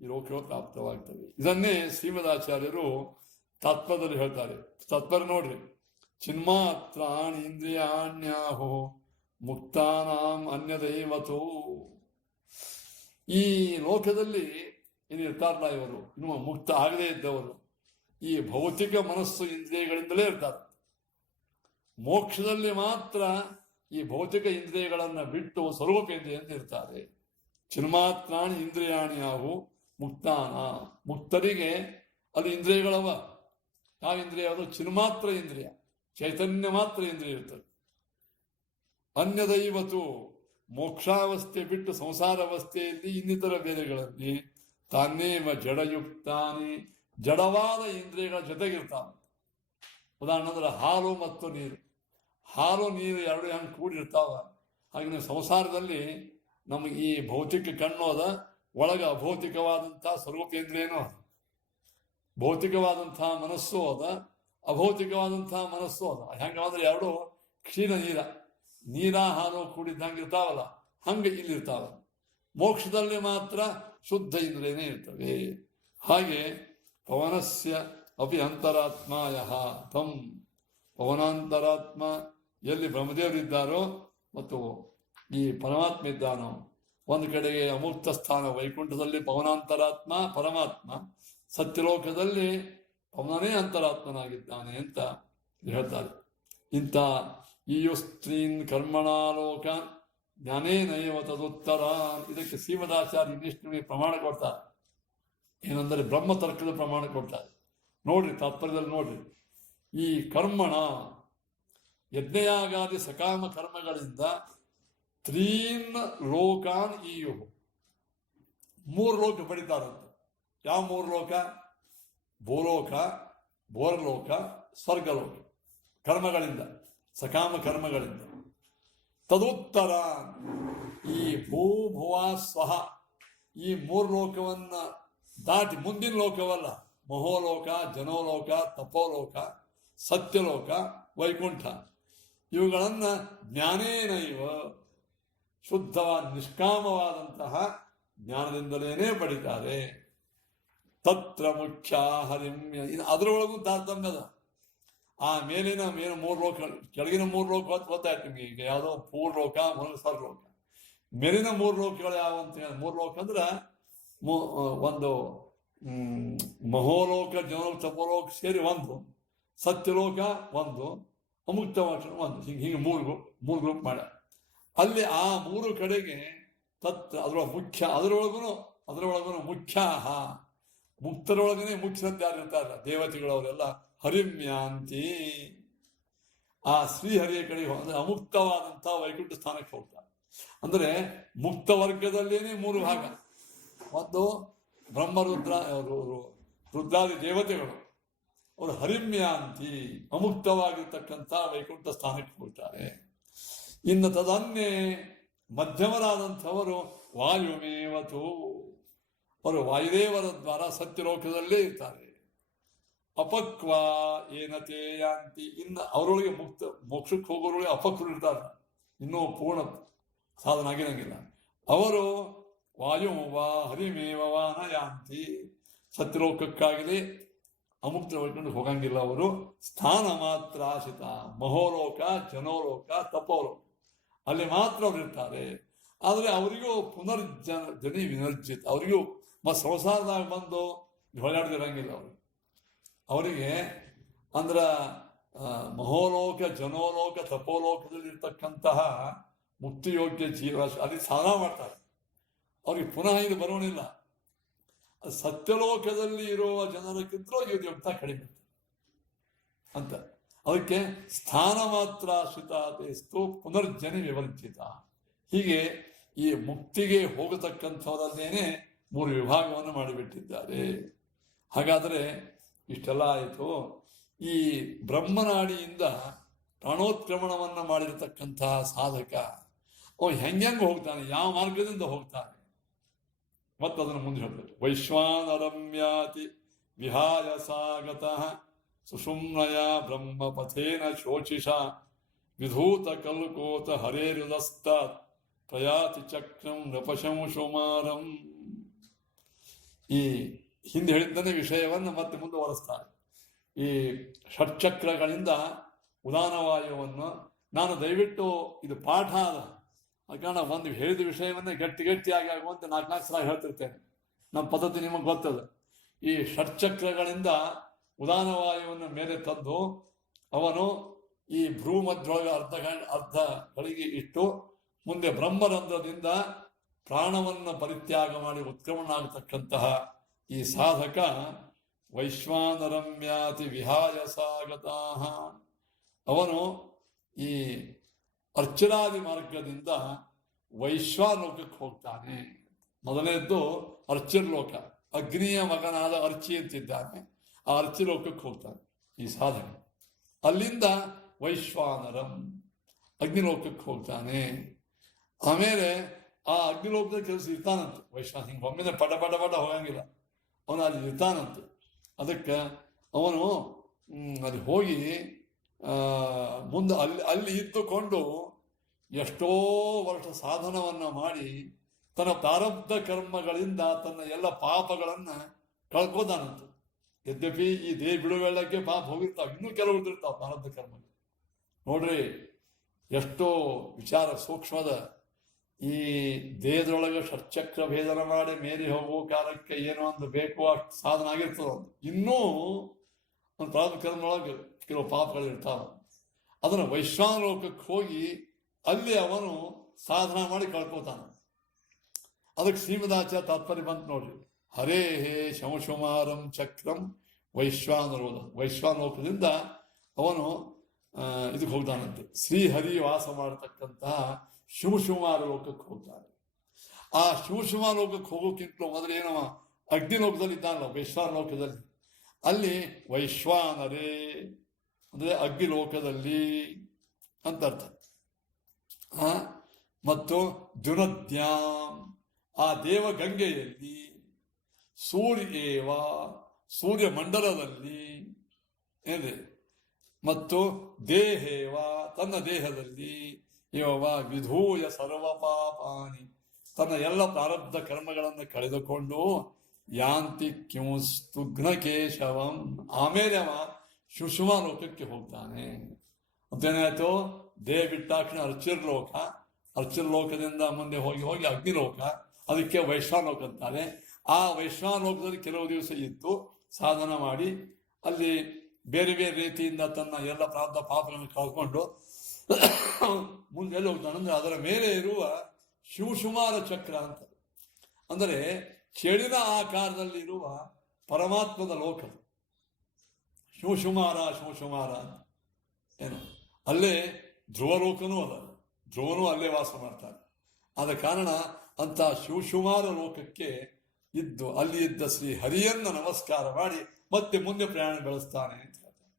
ಈ ಲೋಕಗಳು ಪ್ರಾಪ್ತವಾಗ್ತವೆ. ಇದನ್ನೇ ಶ್ರೀಮದಾಚಾರ್ಯರು ತಾತ್ಪರ್ಯದಲ್ಲಿ ಹೇಳ್ತಾರೆ. ತಾತ್ಪರ್ಯ ನೋಡ್ರಿ, ಚಿನ್ಮಾತ್ರಾಣಿ ಇಂದ್ರಿಯಾಣ್ಯಾಹೋ ಮುಕ್ತಾನಾಂ ಅನ್ಯದೈವತೋ. ಈ ಲೋಕದಲ್ಲಿ ಇನ್ನು ಇರ್ತಾರಲ್ಲ ಇವರು, ಇನ್ನು ಮುಕ್ತ ಆಗದೇ ಇದ್ದವರು ಈ ಭೌತಿಕ ಮನಸ್ಸು ಇಂದ್ರಿಯಗಳಿಂದಲೇ ಇರ್ತಾರೆ. ಮೋಕ್ಷದಲ್ಲಿ ಮಾತ್ರ ಈ ಭೌತಿಕ ಇಂದ್ರಿಯಗಳನ್ನು ಬಿಟ್ಟು ಸ್ವರೂಪೇಂದ್ರಿಯಿಂದ ಇರ್ತಾರೆ. ಚಿನ್ಮಾತ್ರಾಣಿ ಇಂದ್ರಿಯಾಣಿಯಾವು ಮುಕ್ತಾನ. ಮುಕ್ತರಿಗೆ ಅದು ಇಂದ್ರಿಯಗಳವ. ಯಾವ ಇಂದ್ರಿಯ? ಅದು ಚಿನ್ಮಾತ್ರ ಇಂದ್ರಿಯ, ಚೈತನ್ಯ ಮಾತ್ರ ಇಂದ್ರಿಯ ಇರ್ತದೆ. ಅನ್ಯದೈವತು ಮೋಕ್ಷಾವಸ್ಥೆ ಬಿಟ್ಟು ಸಂಸಾರಾವಸ್ಥೆಯಲ್ಲಿ ಇನ್ನಿತರ ಬೇರೆಗಳಲ್ಲಿ ತಾನೇವ ಜಡಯುಕ್ತಾನಿ, ಜಡವಾದ ಇಂದ್ರಿಯಗಳ ಜೊತೆಗಿರ್ತಾನೆ. ಉದಾಹರಣೆ ಅಂದ್ರೆ ಹಾಲು ಮತ್ತು ನೀರು. ಹಾಲು ನೀರು ಎರಡು ಹೆಂಗೆ ಕೂಡಿರ್ತಾವ, ಹಾಗೆ ಸಂಸಾರದಲ್ಲಿ ನಮಗೆ ಈ ಭೌತಿಕ ಕಣ್ಣು ಅದ, ಒಳಗ ಅಭೌತಿಕವಾದಂತಹ ಸ್ವರೂಪೇಂದ್ರಿಯನೂ ಅದ. ಭೌತಿಕವಾದಂತಹ ಮನಸ್ಸು ಅದ, ಅಭೌತಿಕವಾದಂತಹ ಮನಸ್ಸು ಅದ. ಹೆಂಗಂದ್ರೆ ಎರಡು ಕ್ಷೀರ ನೀರ ಹಾಲು ಕೂಡಿದ್ದಂಗಿರ್ತಾವಲ್ಲ, ಹಂಗೆ ಇಲ್ಲಿರ್ತಾವ. ಮೋಕ್ಷದಲ್ಲಿ ಮಾತ್ರ ಶುದ್ಧ ಇಂದ್ರಿಯನೇ ಇರ್ತವೆ. ಹಾಗೆ ಪವನಸ್ಯ ಅಪಿ ಅಂತರಾತ್ಮ ಯಹ ತಂ. ಪವನಾಂತರಾತ್ಮ ಎಲ್ಲಿ ಬ್ರಹ್ಮದೇವರಿದ್ದಾರೋ ಮತ್ತು ಈ ಪರಮಾತ್ಮ ಇದ್ದಾನೋ, ಒಂದು ಕಡೆಗೆ ಅಮುಕ್ತ ಸ್ಥಾನ ವೈಕುಂಠದಲ್ಲಿ ಪವನಾಂತರಾತ್ಮ ಪರಮಾತ್ಮ, ಸತ್ಯಲೋಕದಲ್ಲಿ ಅವನೇ ಅಂತರಾತ್ಮನಾಗಿದ್ದಾನೆ ಅಂತ ಹೇಳ್ತಾರೆ. ಇಂಥ ಈಯು ಸ್ತ್ರೀನ್ ಕರ್ಮಣಾಲೋಕ ಜ್ಞಾನೇ ನೈವ ತದುತ್ತರ. ಇದಕ್ಕೆ ಶ್ರೀಮದಾಚಾರ್ಯ ಇನ್ನಿಷ್ಟು ಪ್ರಮಾಣ ಕೊಡ್ತಾರೆ. ಏನಂದರೆ ಬ್ರಹ್ಮತರ್ಕದ ಪ್ರಮಾಣ ಕೊಡ್ತಾರೆ. ನೋಡ್ರಿ, ತಾತ್ಪರ್ಯದಲ್ಲಿ ನೋಡ್ರಿ, ಈ ಕರ್ಮಣ ಯಜ್ಞಯಾಗಾದಿ ಸಕಾಮ ಕರ್ಮಗಳಿಂದ ತ್ರೀನ್ ಲೋಕಾನ್ ಈಯು, ಮೂರು ಲೋಕ ಪಡಿತಾರಂತೆ. ಯಾವ ಮೂರು ಲೋಕ? ಭೂಲೋಕ, ಬೋರಲೋಕ, ಸ್ವರ್ಗಲೋಕ. ಕರ್ಮಗಳಿಂದ, ಸಕಾಮ ಕರ್ಮಗಳಿಂದ. ತದುತ್ತರ ಈ ಭೂಭುವ ಸ್ವಹ, ಈ ಮೂರು ಲೋಕವನ್ನ ದಾಟಿ ಮುಂದಿನ ಲೋಕವಲ್ಲ, ಮಹೋಲೋಕ, ಜನೋಲೋಕ, ತಪೋಲೋಕ, ಸತ್ಯಲೋಕ, ವೈಕುಂಠ, ಇವುಗಳನ್ನ ಜ್ಞಾನೇನೈವ ಶುದ್ಧವಾದ ನಿಷ್ಕಾಮವಾದಂತಹ ಜ್ಞಾನದಿಂದಲೇ ಪಡಿತಾರೆ. ತತ್ರ ಮುಖ್ಯ ಹರಿಮ್ಯ. ಇನ್ನು ಅದರೊಳಗೂ ತಾರತಮ್ಯದ. ಆ ಮೇಲಿನ ಮೂರು ಲೋಕ, ಕೆಳಗಿನ ಮೂರು ಲೋಕ ಗೊತ್ತಾಯ್ತು ನಿಮಗೆ. ಈಗ ಯಾವುದೋ ಪೂರ್ಲೋಕ, ಸ್ವರ್ಲೋಕ. ಮೇಲಿನ ಮೂರು ಲೋಕಗಳು ಯಾವ ಅಂತ ಹೇಳಿ, ಮೂರು ಲೋಕ ಅಂದ್ರೆ ಒಂದು ಮಹೋಲೋಕ, ಜನಲೋಕ, ತಪೋಲೋಕ ಸೇರಿ ಒಂದು, ಸತ್ಯಲೋಕ ಒಂದು, ಅಮುಕ್ತ ಒಂದು, ಹಿಂಗೆ ಮೂರು ಗ್ರೂಪ್ ಮಾಡ. ಅಲ್ಲಿ ಆ ಮೂರು ಕಡೆಗೆ ತತ್ ಅದರೊಳಗೆ ಮುಖ್ಯ, ಅದರೊಳಗೂ ಮುಖ್ಯ. ಮುಕ್ತರೊಳಗನೆ ಮುಖ್ಯರಂತೆ ಯಾರಿರ್ತಾರಲ್ಲ ದೇವತೆಗಳವರೆಲ್ಲ ಹರಿಮ್ಯಾಂತಿ, ಆ ಶ್ರೀಹರಿಯ ಕಡೆಗೆ ಅಂದ್ರೆ ಅಮುಕ್ತವಾದಂತಹ ವೈಕುಂಠ ಸ್ಥಾನಕ್ಕೆ ಹೋಗ್ತಾರೆ. ಅಂದ್ರೆ ಮುಕ್ತ ವರ್ಗದಲ್ಲೇನೆ ಮೂರು ಭಾಗ. ಒಂದು ಬ್ರಹ್ಮರುದ್ರ, ರುದ್ರಾದಿ ದೇವತೆಗಳು, ಅವರು ಹರಿಮ್ಯಾಂತಿ ಅಮುಕ್ತವಾಗಿರ್ತಕ್ಕಂಥ ವೈಕುಂಠ ಸ್ಥಾನಕ್ಕೆ ಹೋಗ್ತಾರೆ. ಇನ್ನು ತದನ್ನೇ ಮಧ್ಯಮರಾದಂಥವರು ವಾಯುಮೇವತು, ಅವರು ವಾಯುದೇವರ ದ್ವಾರ ಸತ್ಯಲೋಕದಲ್ಲೇ ಇರ್ತಾರೆ. ಅಪಕ್ವ ಏನತೆ ಯಾಂತಿ, ಇನ್ನು ಅವರೊಳಗೆ ಮೋಕ್ಷಕ್ಕೆ ಹೋಗೋರೊಳಗೆ ಅಪಕ್ರು ಇರ್ತಾರೆ, ಇನ್ನೂ ಪೂರ್ಣ ಸಾಧನ ಆಗಿರಂಗಿಲ್ಲ. ಅವರು ವಾಯುವಾ ಹರಿಮೇವ ನ ಯಾಂತಿ, ಸತ್ಯಲೋಕಕ್ಕಾಗಲಿ ಅಮುಕ್ತ ವೈಕುಂಠ ಹೋಗಂಗಿಲ್ಲ. ಅವರು ಸ್ಥಾನ ಮಾತ್ರ ಆಶಿತ, ಮಹೋಲೋಕ, ಜನೋಲೋಕ, ತಪೋಲೋಕ ಅಲ್ಲಿ ಮಾತ್ರ ಅವ್ರು ಇರ್ತಾರೆ. ಆದರೆ ಅವರಿಗೂ ಜನಿ ವಿನರ್ಜಿತ, ಅವರಿಗೂ ಸಂಸಾರದಾಗ ಬಂದು ಹೊಳಾಡ್ದಿರಂಗಿಲ್ಲ. ಅವರಿಗೆ ಅಂದ್ರ ಮಹೋಲೋಕ, ಜನೋಲೋಕ, ತಪೋಲೋಕದಲ್ಲಿ ಇರ್ತಕ್ಕಂತಹ ಮುಕ್ತಿಯೋಗ್ಯ ಜೀವರಾಶಿ ಅಲ್ಲಿ ಸಾಧನ ಮಾಡ್ತಾರೆ. ಅವ್ರಿಗೆ ಪುನಃ ಇದು ಬರೋಣಿಲ್ಲ. ಸತ್ಯಲೋಕದಲ್ಲಿ ಇರುವ ಜನರಕ್ಕಿಂತಲೂ ಯೋಗ್ಯತ ಕಡಿಮೆ ಅಂತ. ಅದಕ್ಕೆ ಸ್ಥಾನ ಮಾತ್ರ ಆಶ್ರಿತಾದೇಸ್ತು ಪುನರ್ಜನಿ ವಿವರ್ಜಿತ. ಹೀಗೆ ಈ ಮುಕ್ತಿಗೆ ಹೋಗತಕ್ಕಂಥವರನ್ನೇನೆ ಮೂರು ವಿಭಾಗವನ್ನು ಮಾಡಿಬಿಟ್ಟಿದ್ದಾರೆ. ಹಾಗಾದರೆ ಇಷ್ಟೆಲ್ಲ ಆಯಿತು. ಈ ಬ್ರಹ್ಮನಾಡಿಯಿಂದ ಪ್ರಾಣೋತ್ಕ್ರಮಣವನ್ನು ಮಾಡಿರತಕ್ಕಂತಹ ಸಾಧಕ ಅವನು ಹೆಂಗೆ ಹೋಗ್ತಾನೆ, ಯಾವ ಮಾರ್ಗದಿಂದ ಹೋಗ್ತಾನೆ ಮತ್ತು ಅದನ್ನು ಮುಂದೆ ಹೇಳ್ತಾರೆ. ವೈಶ್ವಾನರಮ್ಯಾತಿ ವಿಹಾಯ ಸಾಗತಃ ಸುಷುಮ್ನಯ ಬ್ರಹ್ಮಪಥೇನ ಶೋಚಿಷ ವಿಧೂತ ಕಲ್ಕೋತ ಹರೇರುದಸ್ತಾತ್ ಪ್ರಯಾತಿ ಚಕ್ರಂ ನಪಶಂಶುಮಾರಂ. ಈ ಹಿಂದೆ ಹೇಳಿದ್ದನೇ ವಿಷಯವನ್ನು ಮತ್ತೆ ಮುಂದುವರೆಸ್ತಾರೆ. ಈ ಷಟ್ಚಕ್ರಗಳಿಂದ ಉದಾನವಾಯುವನ್ನು ನಾನು ದಯವಿಟ್ಟು ಇದು ಪಾಠ ಅದ ಕಾರಣ ಒಂದು ಹೇಳಿದ ವಿಷಯವನ್ನೇ ಗಟ್ಟಿಯಾಗಿ ಆಗುವಂತೆ 4 ಸಲ ಹೇಳ್ತಿರ್ತೇನೆ. ನಮ್ಮ ಪದ್ಧತಿ ನಿಮಗೆ ಗೊತ್ತದ. ಈ ಷಟ್ಚಕ್ರಗಳಿಂದ ಉದಾನವಾಯುವನ್ನು ಮೇಲೆ ತಂದು ಅವನು ಈ ಭ್ರೂಮಧ್ಯೊಳಗೆ ಅರ್ಧ ಗಳಿಗೆ ಇಟ್ಟು ಮುಂದೆ ಬ್ರಹ್ಮರಂಧ್ರದಿಂದ ಪ್ರಾಣವನ್ನು ಪರಿತ್ಯಾಗ ಮಾಡಿ ಉತ್ಕ್ರಮಣ ಆಗತಕ್ಕಂತಹ ಈ ಸಾಧಕ ವೈಶ್ವಾನರಮ್ಯಾತಿ ವಿಹಾಯ ಸಾಗತಾಹ. ಅವನು ಈ ಅರ್ಚನಾದಿ ಮಾರ್ಗದಿಂದ ವೈಶ್ವಾಲೋಕಕ್ಕೆ ಹೋಗ್ತಾನೆ. ಮೊದಲನೇದ್ದು ಅರ್ಚಿರ್ಲೋಕ, ಅಗ್ನಿಯ ಮಗನಾದ ಅರ್ಚಿ ಅಂತಿದ್ದಾನೆ. ಆ ಅರ್ಚಿಲೋಕಕ್ಕೆ ಹೋಗ್ತಾನೆ ಈ ಸಾಧಕ. ಅಲ್ಲಿಂದ ವೈಶ್ವಾನರಂ ಅಗ್ನಿಲೋಕಕ್ಕೆ ಹೋಗ್ತಾನೆ. ಆಮೇಲೆ ಆ ಅಗ್ನಿಲೋಕದ ಕೆಲಸ ಇರ್ತಾನಂತೆ ವೈಶ್ವಾನ. ಹಿಂಗೆ ಒಮ್ಮೆಲೆ ಪಟ ಹೋಗಂಗಿಲ್ಲ, ಅವನು ಅಲ್ಲಿ ಇರ್ತಾನಂತೆ. ಅದಕ್ಕೆ ಅವನು ಅಲ್ಲಿ ಹೋಗಿ ಮುಂದೆ ಅಲ್ಲಿ ಇದ್ದುಕೊಂಡು ಎಷ್ಟೋ ವರ್ಷ ಸಾಧನವನ್ನು ಮಾಡಿ ತನ್ನ ಪ್ರಾರಬ್ಧ ಕರ್ಮಗಳಿಂದ ತನ್ನ ಎಲ್ಲ ಪಾಪಗಳನ್ನು ಕಳ್ಕೋತಾನಂತೆ. ಯದ್ಯಪಿ ಈ ದೇಹ ಬಿಡುವೆಳ್ಳಕ್ಕೆ ಪಾಪ ಹೋಗಿರ್ತಾವ, ಇನ್ನೂ ಕೆಲವು ಇರ್ತಾವ ಪ್ರಾರಬ್ಧ ಕರ್ಮಗಳು. ನೋಡ್ರಿ ಎಷ್ಟೋ ವಿಚಾರ ಸೂಕ್ಷ್ಮದ. ಈ ದೇಹದೊಳಗೆ ಷಟ್ಚಕ್ರ ಭೇದನ ಮಾಡಿ ಮೇರಿ ಹೋಗುವ ಕಾಲಕ್ಕೆ ಏನೋ ಒಂದು ಬೇಕು ಅಷ್ಟು ಸಾಧನ ಆಗಿರ್ತದ. ಇನ್ನೂ ಒಂದು ಪ್ರಾರಬ್ಧ ಕರ್ಮದೊಳಗೆ ಕೆಲವು ಪಾಪಗಳು ಇರ್ತಾವ. ಅದನ್ನು ವೈಶ್ವಾನಲೋಕಕ್ಕೆ ಹೋಗಿ ಅಲ್ಲಿ ಅವನು ಸಾಧನ ಮಾಡಿ ಕಳ್ಕೋತಾನ. ಅದಕ್ಕೆ ಶ್ರೀಮದಾಚಾರ್ಯ ತಾತ್ಪರ್ಯ ಬಂತು ನೋಡ್ರಿ. ಹರೇ ಹೇ ಶಮಶುಮಾರಂ ಚಕ್ರಂ ವೈಶ್ವಾನಲೋಕದಿಂದ ಅವನು ಇದಕ್ಕೆ ಹೋಗ್ತಾನಂತೆ. ಶ್ರೀಹರಿ ವಾಸ ಮಾಡತಕ್ಕಂತಹ ಶಿವಶುಮಾರ ಲೋಕಕ್ಕೆ ಹೋಗ್ತಾನೆ. ಆ ಶಿವಶುಮಾರ ಲೋಕಕ್ಕೆ ಹೋಗೋಕ್ಕಿಂತಲೂ ಮೊದಲು ಏನವ ಅಗ್ನಿಲೋಕದಲ್ಲಿ ಇದ್ದಾನಲ್ಲ, ವೈಶ್ವಾನ ಲೋಕದಲ್ಲಿ, ಅಲ್ಲಿ ವೈಶ್ವಾನರೇ ಅಂದರೆ ಅಗ್ನಿಲೋಕದಲ್ಲಿ ಅಂತ ಅರ್ಥ. ಮತ್ತು ದ್ಯುನದ್ಯಾಂ ಆ ದೇವಗಂಗೆಯಲ್ಲಿ, ಸೂರ್ಯೇವ ಸೂರ್ಯ ಮಂಡಲದಲ್ಲಿ ಏನಿದೆ, ಮತ್ತು ದೇಹೇವ ತನ್ನ ದೇಹದಲ್ಲಿ, ಇವ ವಿಧೂಯ ಸರ್ವ ಪಾಪಾನಿ ತನ್ನ ಎಲ್ಲ ಪ್ರಾರಬ್ಧ ಕರ್ಮಗಳನ್ನು ಕಳೆದುಕೊಂಡು ಯಾಂತಿ ಕಿಂಸ್ತುಘ್ನ ಕೇಶವಂ ಆಮೇಲೆ ಅವ ಸುಷುಮ ಲೋಕಕ್ಕೆ ಹೋಗ್ತಾನೆ. ಮತ್ತೇನಾಯ್ತು, ದೇಹ ಬಿಟ್ಟಾಕ್ಷಣ ಅರ್ಚಿರ್ಲೋಕದಿಂದ ಮುಂದೆ ಹೋಗಿ ಅಗ್ನಿಲೋಕ, ಅದಕ್ಕೆ ವೈಶ್ವಾನಲೋಕ ಅಂತಾರೆ. ಆ ವೈಶ್ವಾನಲೋಕದಲ್ಲಿ ಕೆಲವು ದಿವಸ ಇದ್ದು ಸಾಧನ ಮಾಡಿ ಅಲ್ಲಿ ಬೇರೆ ಬೇರೆ ರೀತಿಯಿಂದ ತನ್ನ ಎಲ್ಲ ಪ್ರಾರಬ್ಧ ಪಾಪಗಳನ್ನು ಕಳ್ಕೊಂಡು ಮುಂದೆ ಎಲ್ಲಿ ಹೋಗ್ತಾನೆ ಅಂದ್ರೆ ಅದರ ಮೇಲೆ ಇರುವ ಶಿವಶುಮಾರ ಚಕ್ರ ಅಂತ, ಅಂದರೆ ಚೆಳಿನ ಆಕಾರದಲ್ಲಿ ಇರುವ ಪರಮಾತ್ಮದ ಲೋಕ ಶಿವಶುಮಾರ ಅಂತ ಏನು. ಅಲ್ಲೇ ಧ್ರುವಲೋಕನೂ ಅದ, ಧ್ರುವನೂ ಅಲ್ಲೇ ವಾಸ ಮಾಡ್ತಾರೆ. ಆದ ಕಾರಣ ಅಂತ ಶಿವಶುಮಾರ ಲೋಕಕ್ಕೆ ಇದ್ದು ಅಲ್ಲಿ ಇದ್ದ ಶ್ರೀ ಹರಿಯನ್ನ ನಮಸ್ಕಾರ ಮಾಡಿ ಮತ್ತೆ ಮುಂದೆ ಪ್ರಯಾಣ ಬೆಳೆಸ್ತಾನೆ ಅಂತ ಹೇಳ್ತಾರೆ.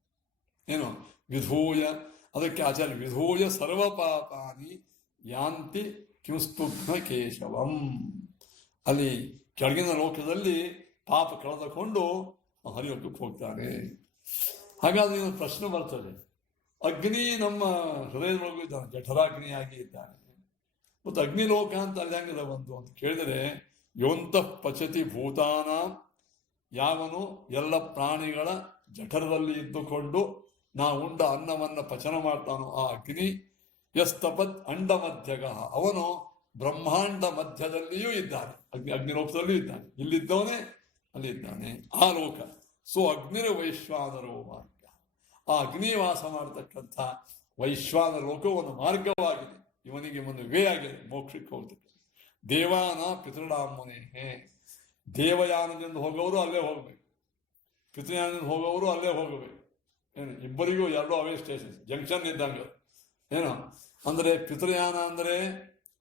ಏನು ವಿಧೂಯ, ಅದಕ್ಕೆ ಆಚಾರ್ಯ ವಿಧೂಯ ಸರ್ವ ಪಾಪಾನಿ ಯಾಂತಿ ಕಿಂಸ್ತುಘ್ನ ಕೇಶವಂ. ಅಲ್ಲಿ ಕೆಳಗಿನ ಲೋಕದಲ್ಲಿ ಪಾಪ ಕಳೆದುಕೊಂಡು ಹರಿಯೋಕಕ್ಕೆ ಹೋಗ್ತಾನೆ. ಹಾಗಾದ್ರೆ ಒಂದು ಪ್ರಶ್ನೆ ಬರ್ತದೆ, ಅಗ್ನಿ ನಮ್ಮ ಹೃದಯದೊಳಗೂ ಇದ್ದಾನೆ, ಜಠರಾಗ್ನಿಯಾಗಿ ಇದ್ದಾನೆ, ಮತ್ತು ಅಗ್ನಿಲೋಕ ಅಂತ ಅಲ್ಲಿ ಹೆಂಗದ ಬಂತು ಅಂತ ಕೇಳಿದರೆ, ಯೋಂತಃ ಪಚತಿ ಭೂತಾನ, ಯಾವನು ಎಲ್ಲ ಪ್ರಾಣಿಗಳ ಜಠರದಲ್ಲಿ ಇದ್ದುಕೊಂಡು ನಾವು ಉಂಡ ಅನ್ನವನ್ನು ಪಚನ ಮಾಡ್ತಾನೋ ಆ ಅಗ್ನಿ. ಯಸ್ತಪತ್ ಅಂಡ ಮಧ್ಯಗ, ಅವನು ಬ್ರಹ್ಮಾಂಡ ಮಧ್ಯದಲ್ಲಿಯೂ ಇದ್ದಾನೆ, ಅಗ್ನಿಲೋಕದಲ್ಲಿಯೂ ಇದ್ದಾನೆ. ಇಲ್ಲಿದ್ದವನೇ ಅಲ್ಲಿ ಇದ್ದಾನೆ ಆ ಲೋಕ. ಸೊ ಅಗ್ನಿರ ವೈಶ್ವಾನರೋ ಮಾರ್ಗ, ಆ ಅಗ್ನಿ ವಾಸ ಮಾಡತಕ್ಕಂಥ ವೈಶ್ವಾನ ಲೋಕವು ಒಂದು ಮಾರ್ಗವಾಗಿದೆ, ಇವನಿಗೆ ಒಂದು ವೇ ಆಗಿದೆ ಮೋಕ್ಷಕ್ಕೆ ಹೋಗ್ತದೆ. ದೇವಾನ ಪಿತೃಣಾಮನೆ, ದೇವಯಾನದಿಂದ ಹೋಗೋರು ಅಲ್ಲೇ ಹೋಗ್ಬೇಕು, ಪಿತೃಯಾನದಿಂದ ಹೋಗೋರು ಅಲ್ಲೇ ಹೋಗಬೇಕು. ಏನು ಇಬ್ಬರಿಗೂ ಎರಡೂ ಅವೇ ಸ್ಟೇಷನ್, ಜಂಕ್ಷನ್ ಇದ್ದಂಗೆ. ಏನು ಅಂದರೆ ಪಿತೃಯಾನ ಅಂದರೆ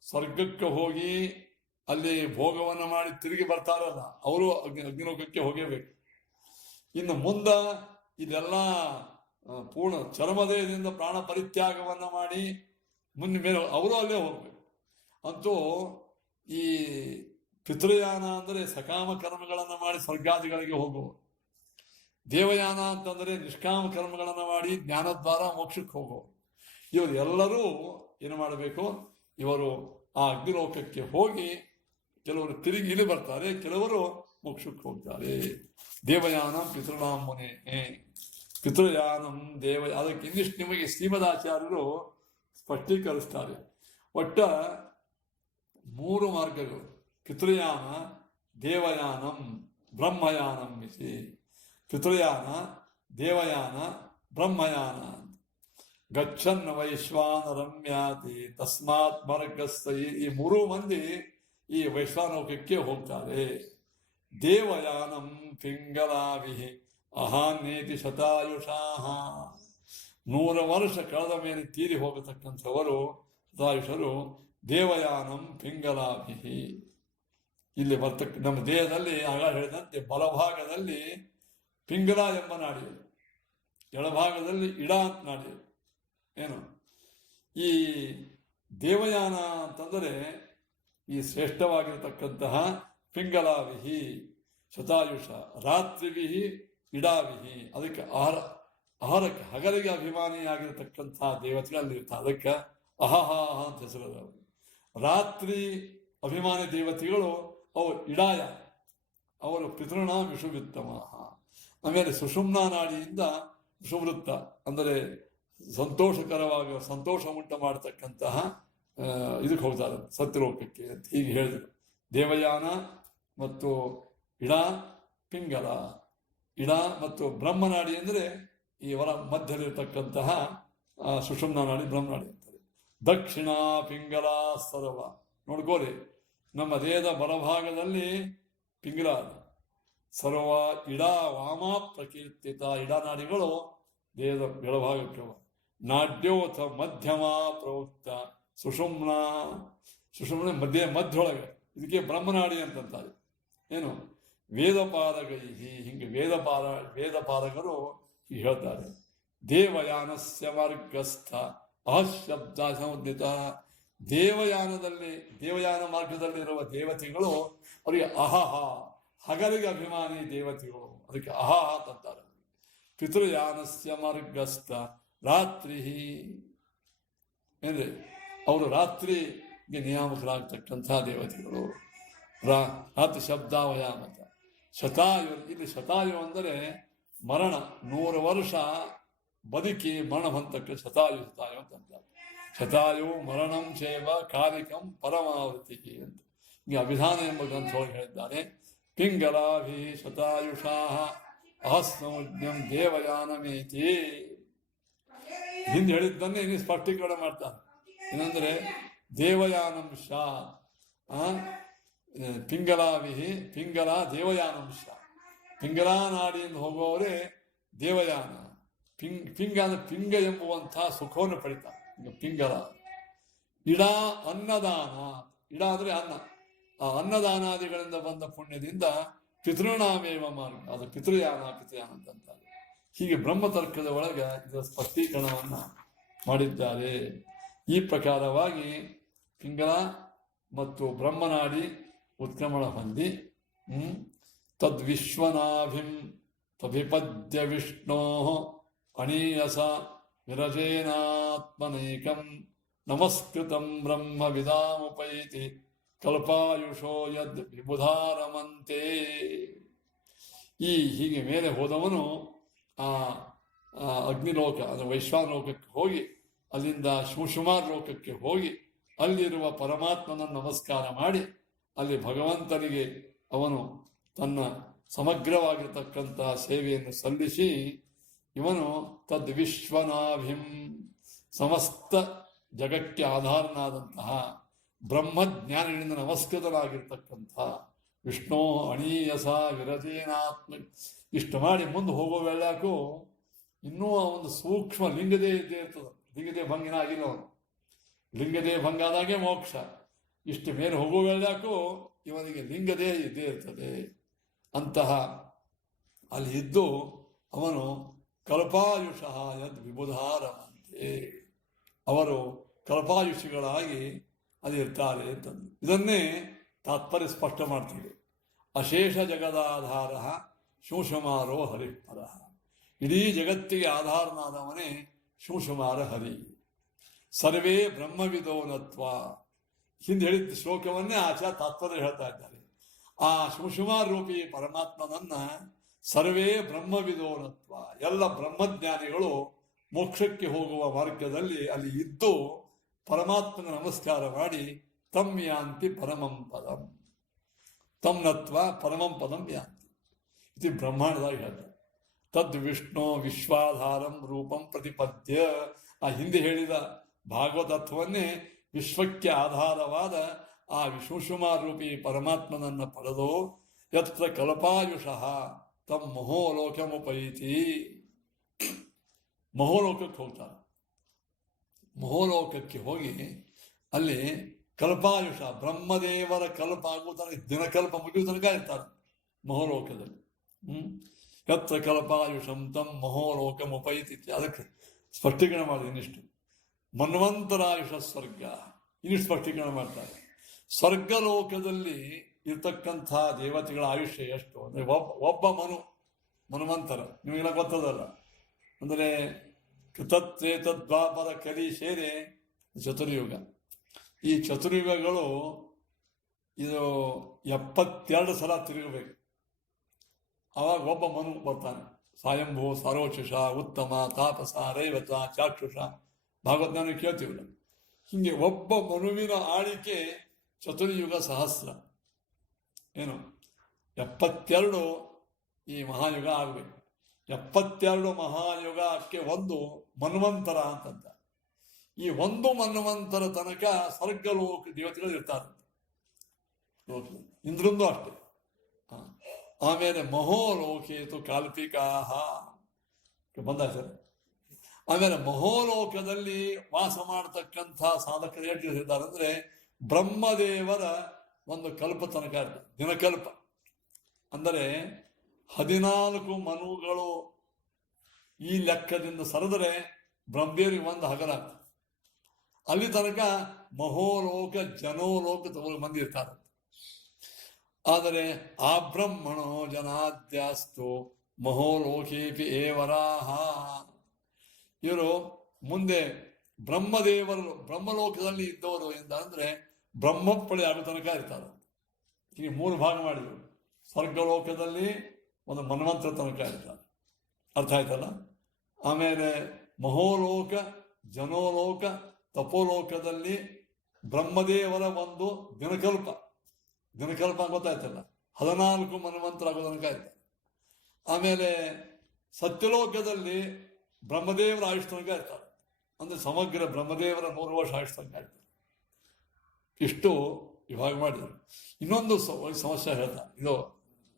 ಸ್ವರ್ಗಕ್ಕೆ ಹೋಗಿ ಅಲ್ಲಿ ಭೋಗವನ್ನು ಮಾಡಿ ತಿರುಗಿ ಬರ್ತಾರಲ್ಲ, ಅವರು ಅಗ್ನಿಲೋಕಕ್ಕೆ ಹೋಗಬೇಕು. ಇನ್ನು ಮುಂದ ಇದೆಲ್ಲ ಪೂರ್ಣ ಚರ್ಮದೇಹದಿಂದ ಪ್ರಾಣ ಪರಿತ್ಯಾಗವನ್ನು ಮಾಡಿ ಮುಂದೆ ಮೇಲೆ ಅವರು ಅಲ್ಲೇ ಹೋಗ್ಬೇಕು. ಅಂತೂ ಈ ಪಿತೃಯಾನ ಅಂದರೆ ಸಕಾಮ ಕರ್ಮಗಳನ್ನು ಮಾಡಿ ಸ್ವರ್ಗಾದಿಗಳಿಗೆ ಹೋಗುವರು. ದೇವಯಾನ ಅಂತಂದರೆ ನಿಷ್ಕಾಮ ಕರ್ಮಗಳನ್ನು ಮಾಡಿ ಜ್ಞಾನದ್ವಾರ ಮೋಕ್ಷಕ್ಕೆ ಹೋಗುವರು. ಇವರು ಎಲ್ಲರೂ ಏನು ಮಾಡಬೇಕು, ಇವರು ಆ ಅಗ್ನಿಲೋಕಕ್ಕೆ ಹೋಗಿ ಕೆಲವರು ತಿರುಗಿ ಇಲ್ಲಿ ಬರ್ತಾರೆ, ಕೆಲವರು ಮೋಕ್ಷಕ್ಕೆ ಹೋಗ್ತಾರೆ. ದೇವಯಾನಂ ಪಿತೃನಾಂ ಮುನೆ, ಪಿತೃಯಾನಂ ದೇವ, ಅದಕ್ಕೆ ಇನ್ನಿಷ್ಟು ನಿಮಗೆ ಶ್ರೀಮದಾಚಾರ್ಯರು ಸ್ಪಷ್ಟೀಕರಿಸ್ತಾರೆ. ಒಟ್ಟ 3 ಮಾರ್ಗಗಳು: ಪಿತೃಯಾನ, ದೇವಯಾನಂ, ಬ್ರಹ್ಮಯಾನಂ ಇತಿ. ಪಿತೃಯಾನ, ದೇವಯಾನ, ಬ್ರಹ್ಮಯಾನ. ಗಚ್ಚನ್ ವೈಶ್ವಾನರಂ ಯಾತಿ ತಸ್ಮಾತ್ ಮಾರ್ಗಸ್ಥ. ಈ 3 ಮಂದಿ ಈ ವೈಶ್ವಾನೋಕಕ್ಕೆ ಹೋಗ್ತಾರೆ. ದೇವಯಾನಂ ಪಿಂಗಲಾವಿಹಿ ಅಹಾನೇತಿ ಶತಾಯುಷಾಹ. 100 ವರ್ಷ ಕಳೆದ ಮೇಲೆ ತೀರಿ ಹೋಗತಕ್ಕಂಥವರು ಶತಾಯುಷರು. ದೇವಯಾನಂ ಪಿಂಗಲಾಭಿಹಿ. ಇಲ್ಲಿ ಬರ್ತಕ್ಕ ನಮ್ಮ ದೇಹದಲ್ಲಿ ಆಗ ಹೇಳಿದಂತೆ ಬಲಭಾಗದಲ್ಲಿ ಪಿಂಗಲ ಎಂಬ ನಾಡಿ, ಎಡಭಾಗದಲ್ಲಿ ಇಡ ಅಂತ ನಾಡಿ. ಏನು ಈ ದೇವಯಾನ ಅಂತಂದರೆ ಈ ಶ್ರೇಷ್ಠವಾಗಿರತಕ್ಕಂತಹ ಪಿಂಗಲಾವಿಹಿ ಶತಾಯುಷ, ರಾತ್ರಿವಿಹಿ ಇಡಾವಿಹಿ. ಅದಕ್ಕೆ ಆಹಾರಕ್ಕೆ ಹಗಲಿಗೆ ಅಭಿಮಾನಿಯಾಗಿರತಕ್ಕಂತಹ ದೇವತೆಗಳಲ್ಲಿರ್ತಾರೆ. ಅದಕ್ಕೆ ಅಹಹ ಅಂತ ಹೆಸರು. ರಾತ್ರಿ ಅಭಿಮಾನಿ ದೇವತೆಗಳು ಅವು ಇಡಾಯ, ಅವರು ಪಿತೃಣ ವಿಷುವಿತ್ತಮ. ಆಮೇಲೆ ಸುಷುಮ್ನಾ ನಾಡಿಯಿಂದ ವಿಷುವೃತ್ತ ಅಂದರೆ ಸಂತೋಷಕರವಾಗ ಸಂತೋಷ ಉಂಟು ಮಾಡತಕ್ಕಂತಹ ಇದಕ್ಕೆ ಹೋಗ್ತಾರೆ, ಸತ್ಯಲೋಕಕ್ಕೆ ಅಂತ ಹೀಗೆ ಹೇಳಿದರು. ದೇವಯಾನ ಮತ್ತು ಇಡ, ಪಿಂಗಲ. ಇಡ ಮತ್ತು ಬ್ರಹ್ಮನಾಡಿ ಅಂದರೆ ಈ ಹೊರ ಮಧ್ಯದಲ್ಲಿರ್ತಕ್ಕಂತಹ ಸುಷುಮ್ನಾ ನಾಡಿ ಬ್ರಹ್ಮನಾಡಿ ಅಂತಾರೆ. ದಕ್ಷಿಣ ಪಿಂಗಲ ಸರ್ವ. ನೋಡ್ಕೋರಿ, ನಮ್ಮ ದೇಹದ ಬಲಭಾಗದಲ್ಲಿ ಪಿಂಗಲ, ಸರ್ವ ಇಡ ವಾಮ ಪ್ರಕೀರ್ತಿತ. ಇಡನಾಡಿಗಳು ದೇಹದ ಎಡಭಾಗಕ್ಕೆ. ನಾಡ್ಯೋಥ ಮಧ್ಯಮ ಪ್ರವೃತ್ತ ಸುಷುಮ್ನ. ಸುಷುಮ್ನ ಮಧ್ಯೊಳಗೆ, ಇದಕ್ಕೆ ಬ್ರಹ್ಮನಾಡಿ ಅಂತಂತಾರೆ. ಏನು ವೇದಪಾರಗೈ, ಹಿಂಗೆ ವೇದಪಾರಗರು ಹೀಗೆ ಹೇಳ್ತಾರೆ. ದೇವಯಾನಸ್ಯ ಮಾರ್ಗಸ್ಥ ಅಹಶಬ್ದ ಸಮುದ್ರಿತ. ದೇವಯಾನ ಮಾರ್ಗದಲ್ಲಿರುವ ದೇವತೆಗಳು ಅವರಿಗೆ ಅಹಹ, ಹಗಲಿಗೆ ಅಭಿಮಾನಿ ದೇವತೆಗಳು, ಅದಕ್ಕೆ ಅಹಹ ಅಂತಾರೆ. ಪಿತೃಯಾನಸ್ಯ ಮಾರ್ಗಸ್ಥ ರಾತ್ರಿ ಅಂದರೆ ಅವರು ರಾತ್ರಿಗೆ ನಿಯಾಮಕರಾಗ್ತಕ್ಕಂತಹ ದೇವತೆಗಳು. ರಾತ್ರಿ ಶಬ್ದಾವಯಾಮತ. ಶತಾಯು, ಇಲ್ಲಿ ಶತಾಯು ಅಂದರೆ ಮರಣ, 100 ವರ್ಷ ಬದುಕಿ ಮರಣ ಹೊಂದತಕ್ಕ ಶತಾಯು ಅಂತಂತಾರೆ. ಶತಾಯು ಮರಣಂ ಚೇವ ಕಾಲಿಕಂ ಪರಮಾವೃತಿ ಅಂತ ಈ ಅಭಿಧಾನ ಎಂಬ ಗ್ರಂಥವಾಗಿ ಹೇಳಿದ್ದಾರೆ. ಪಿಂಗಲಾಭಿ ಶತಾಯುಷಾಹ ಅಹಸ್ನೌಜ್ಞಂ ದೇವಯಾನಮೇತಿ. ಹಿಂದೆ ಹೇಳಿದ್ದನ್ನೇ ಇನ್ನು ಸ್ಪಷ್ಟೀಕರಣ ಮಾಡ್ತಾರೆ. ಏನಂದ್ರೆ ದೇವಯಾನಂಶ, ಪಿಂಗಲಾವಿಹಿ, ಪಿಂಗಲ ದೇವಯಾನಂಶ. ಪಿಂಗಲಾ ನಾಡಿಯಿಂದ ಹೋಗುವವರೇ ದೇವಯಾನ. ಪಿಂಗ ಅಂದ್ರೆ ಪಿಂಗ ಎಂಬುವಂತಹ ಸುಖವನ್ನು ಪಡಿತಾರೆ. ಪಿಂಗಲ. ಇಡ ಅನ್ನದಾನ. ಇಡ ಅಂದ್ರೆ ಅನ್ನ. ಆ ಅನ್ನದಾನಾದಿಗಳಿಂದ ಬಂದ ಪುಣ್ಯದಿಂದ ಪಿತೃನಾಮೇವ ಮಾರ್ಗ, ಅದು ಪಿತೃಯಾನ ಅಂತಂತಾರೆ. ಹೀಗೆ ಬ್ರಹ್ಮತರ್ಕದ ಒಳಗೆ ಇದರ ಸ್ಪಷ್ಟೀಕರಣವನ್ನ ಮಾಡಿದ್ದಾರೆ. ಈ ಪ್ರಕಾರವಾಗಿ ಪಿಂಗಲ ಮತ್ತು ಬ್ರಹ್ಮನಾಡಿ ಉತ್ಕ್ರಮಣ ಹೊಂದಿ ತದ್ವಿಶ್ವನಾಭಿಂ ತಭಿಪದ್ಯ ವಿಷ್ಣೋ ಅಣೀಯಸ ವಿರಜೇನಾತ್ಮನೈಕಂ ನಮಸ್ಕೃತಂ ಬ್ರಹ್ಮ ವಿದಾಮುಪೈತಿ ಕಲ್ಪಾಯುಷೋ ಯದ್ ವಿಬುಧಾರಮಂತೆ. ಹೀಗೆ ಮೇಲೆ ಹೋದವನು ಆ ಅಗ್ನಿಲೋಕ ಅಂದರೆ ವೈಶ್ವಾನಲೋಕಕ್ಕೆ ಹೋಗಿ ಅಲ್ಲಿಂದ ಶುಶುಮಾರ್ ಲೋಕಕ್ಕೆ ಹೋಗಿ ಅಲ್ಲಿರುವ ಪರಮಾತ್ಮನನ್ನು ನಮಸ್ಕಾರ ಮಾಡಿ ಅಲ್ಲಿ ಭಗವಂತನಿಗೆ ಅವನು ತನ್ನ ಸಮಗ್ರವಾಗಿರತಕ್ಕಂತಹ ಸೇವೆಯನ್ನು ಸಲ್ಲಿಸಿ ಇವನು ತದ್ವಿಶ್ವನಾಭಿಂ ಸಮಸ್ತ ಜಗಕ್ಕೆ ಆಧಾರನಾದಂತಹ ಬ್ರಹ್ಮಜ್ಞಾನದಿಂದ ನಮಸ್ಕೃತನಾಗಿರ್ತಕ್ಕಂಥ ವಿಷ್ಣು ಅಣೀಯಸ ವಿರಜೇನಾತ್ಮ ಇಷ್ಟು ಮಾಡಿ ಮುಂದೆ ಹೋಗೋ ವೇಳಾಕು ಇನ್ನೂ ಒಂದು ಸೂಕ್ಷ್ಮ ಲಿಂಗದೇ ಇದ್ದೇ ಇರ್ತದೆ. ಲಿಂಗದೇ ಭಂಗಿನ ಆಗಿಲ್ಲ ಅವನು. ಲಿಂಗದೇ ಭಂಗ ಆದಾಗೆ ಮೋಕ್ಷ. ಇಷ್ಟು ಮೇಲೆ ಹೋಗೋ ವೇಳಾಕು ಇವನಿಗೆ ಲಿಂಗದೇ ಇದ್ದೇ ಇರ್ತದೆ. ಅಂತಹ ಅಲ್ಲಿ ಇದ್ದು ಅವನು ಕಲ್ಪಾಯುಷಃ ಯದ್ ವಿಬುಧಾರಮಂತೆ, ಅವರು ಕಲ್ಪಾಯುಷಿಗಳಾಗಿ ಅದಿರ್ತಾರೆ ಅಂತಂದು ಇದನ್ನೇ ತಾತ್ಪರ್ಯ ಸ್ಪಷ್ಟ ಮಾಡ್ತೀವಿ. ಅಶೇಷ ಜಗದಾಧಾರ ಶೂಷಮಾರೋ ಹರಿಪರ. ಇಡೀ ಜಗತ್ತಿಗೆ ಆಧಾರನಾದವನೇ ಶೂಷಮಾರ ಹರಿ. ಸರ್ವೇ ಬ್ರಹ್ಮವಿದೋನತ್ವ. ಹಿಂದೆ ಹೇಳಿದ ಶ್ಲೋಕವನ್ನೇ ಆಚಾರ್ಯ ತಾತ್ಪರ್ಯ ಹೇಳ್ತಾ ಇದ್ದಾರೆ. ಆ ರೂಪಿ ಪರಮಾತ್ಮನನ್ನ ಸರ್ವೇ ಬ್ರಹ್ಮವಿದೋನತ್ವ, ಎಲ್ಲ ಬ್ರಹ್ಮಜ್ಞಾನಿಗಳು ಮೋಕ್ಷಕ್ಕೆ ಹೋಗುವ ಮಾರ್ಗದಲ್ಲಿ ಅಲ್ಲಿ ಇದ್ದು ಪರಮಾತ್ಮನ ನಮಸ್ಕಾರ ಮಾಡಿ ತಮ್ ಯಾಂತಿ ಪರಮಂ ಪದಂ, ತಮ್ ನತ್ವ ಪರಮಂ ಪದಂ ಯಾಂತಿ. ಇದು ಬ್ರಹ್ಮಾಂಡದಾಗ ಹೇಳ್ತಾರೆ. ತದ್ ವಿಷ್ಣು ವಿಶ್ವಾಧಾರಂ ರೂಪಂ ಪ್ರತಿಪದ್ಯ. ಆ ಹಿಂದೆ ಹೇಳಿದ ಭಾಗವತತ್ವನ್ನೇ ವಿಶ್ವಕ್ಕೆ ಆಧಾರವಾದ ಆ ರೂಪಿ ಪರಮಾತ್ಮನನ್ನ ಪಡೆದು ಯತ್ರ ಕಲ್ಪಾಯುಷಃ ತಮ್ಮ ಮಹೋಲೋಕಮುಪೈತಿ. ಮಹೋಲೋಕಕ್ಕೆ ಹೋಗ್ತಾರೆ. ಮಹೋಲೋಕಕ್ಕೆ ಹೋಗಿ ಅಲ್ಲಿ ಕಲ್ಪಾಯುಷ ಬ್ರಹ್ಮದೇವರ ಕಲ್ಪ ಆಗುವ ತನಕ, ದಿನಕಲ್ಪ ಮುಗಿಯುವ ತನಕ ಇರ್ತಾರೆ ಮಹೋಲೋಕದಲ್ಲಿ. ಯತ್ರ ಕಲ್ಪಾಯುಷಂ ತಂ ಮಹೋಲೋಕಮುಪೈತಿ. ಅದಕ್ಕೆ ಸ್ಪಷ್ಟೀಕರಣ ಮಾಡಿದೆ ಇನ್ನಿಷ್ಟು. ಮನ್ವಂತರಾಯುಷ ಸ್ವರ್ಗ, ಇನ್ನಿಷ್ಟು ಸ್ಪಷ್ಟೀಕರಣ ಮಾಡ್ತಾರೆ. ಸ್ವರ್ಗಲೋಕದಲ್ಲಿ ಇರ್ತಕ್ಕಂಥ ದೇವತೆಗಳ ಆಯುಷ್ಯ ಎಷ್ಟು ಅಂದರೆ ಒಬ್ಬ ಮನ್ವಂತರ, ನಿಮಗೆಲ್ಲ ಗೊತ್ತದಲ್ಲ. ಅಂದರೆ ಕೃತತ್ರೇತದ್ವಾಪರ ಕಲಿ ಸೇರಿ ಚತುರ್ಯುಗ. ಈ ಚತುರ್ಯುಗಗಳು ಇದು 72 ಸಲ ತಿರುಗಬೇಕು. ಅವಾಗ ಒಬ್ಬ ಮನು ಬರ್ತಾನೆ. ಸ್ವಯಂಭೂ ಸರೋಚುಷ ಉತ್ತಮ ತಾಪಸ ರೈವತ ಚಾಕ್ಷುಷ, ಭಾಗವತ್ ನಾನು ಕೇಳ್ತೀವಲ್ಲ. ಹೀಗೆ ಒಬ್ಬ ಮನುವಿನ ಆಳಿಕೆ ಚತುರ್ಯುಗ ಸಹಸ್ರ. ಏನು 72 ಈ ಮಹಾಯುಗ ಆಗಬೇಕು. 72 ಮಹಾಯುಗಕ್ಕೆ ಒಂದು ಮನ್ವಂತರ ಅಂತಂತ. ಈ ಒಂದು ಮನ್ವಂತರ ತನಕ ಸ್ವರ್ಗಲೋಕ ದೇವತೆಗಳು ಇರ್ತಾರೆ. ಇಂದ್ರಂದು ಅಷ್ಟೇ. ಆಮೇಲೆ ಮಹೋಲೋಕೇತು ಕಾಲ್ಪಿಕಾಹ ಬಂದ ಸರ್. ಆಮೇಲೆ ಮಹೋಲೋಕದಲ್ಲಿ ವಾಸ ಮಾಡತಕ್ಕಂಥ ಸಾಧಕರು ಹೇಳ್ತಿರ್ತಾರೆ ಅಂದ್ರೆ ಬ್ರಹ್ಮದೇವರ ಒಂದು ಕಲ್ಪ ತನಕ ಇರ್ತದೆ, ದಿನಕಲ್ಪ. ಅಂದರೆ 14 ಮನುಗಳು ಈ ಲೆಕ್ಕದಿಂದ ಸರಿದರೆ ಬ್ರಹ್ಮದೇವರಿಗೆ ಒಂದು ಹಗಲಾಗ್ತದೆ. ಅಲ್ಲಿ ತನಕ ಮಹೋಲೋಕ ಜನೋಲೋಕ ತಗೊಳ್ಳಿ ಮಂದಿ ಇರ್ತಾರೆ. ಆದರೆ ಆ ಬ್ರಹ್ಮಣೋ ಜನಾದ್ಯಾಸ್ತು ಮಹೋಲೋಕೇಪಿ ಏವರಾಹ. ಇವರು ಮುಂದೆ ಬ್ರಹ್ಮದೇವರು ಬ್ರಹ್ಮಲೋಕದಲ್ಲಿ ಇದ್ದವರು ಎಂದ ಅಂದ್ರೆ ಬ್ರಹ್ಮಪಳಿ ಆಗೋ ತನಕ ಇರ್ತಾರೆ. ಈಗ 3 ಭಾಗ ಮಾಡಿದರು. ಸ್ವರ್ಗಲೋಕದಲ್ಲಿ ಒಂದು ಮನ್ವಂತರ ತನಕ ಇರ್ತಾರೆ, ಅರ್ಥ ಆಯ್ತಲ್ಲ. ಆಮೇಲೆ ಮಹೋಲೋಕ ಜನೋಲೋಕ ತಪೋಲೋಕದಲ್ಲಿ ಬ್ರಹ್ಮದೇವರ ಒಂದು ದಿನಕಲ್ಪ ಗೊತ್ತಾಯ್ತಲ್ಲ, 14 ಮನ್ವಂತರ ಆಗೋ ತನಕ ಇರ್ತಾರೆ. ಆಮೇಲೆ ಸತ್ಯಲೋಕದಲ್ಲಿ ಬ್ರಹ್ಮದೇವರ ಆಯುಷ್ ತನಕ ಇರ್ತಾರೆ. ಅಂದ್ರೆ ಸಮಗ್ರ ಬ್ರಹ್ಮದೇವರ 100 ವರ್ಷ ಆಯುಷ್ ತನಕ ಇರ್ತಾರೆ. ಇಷ್ಟು ವಿಭಾಗ ಮಾಡಿದರು. ಇನ್ನೊಂದು ಸಮಸ್ಯೆ ಹೇಳ್ತಾರೆ, ಇದು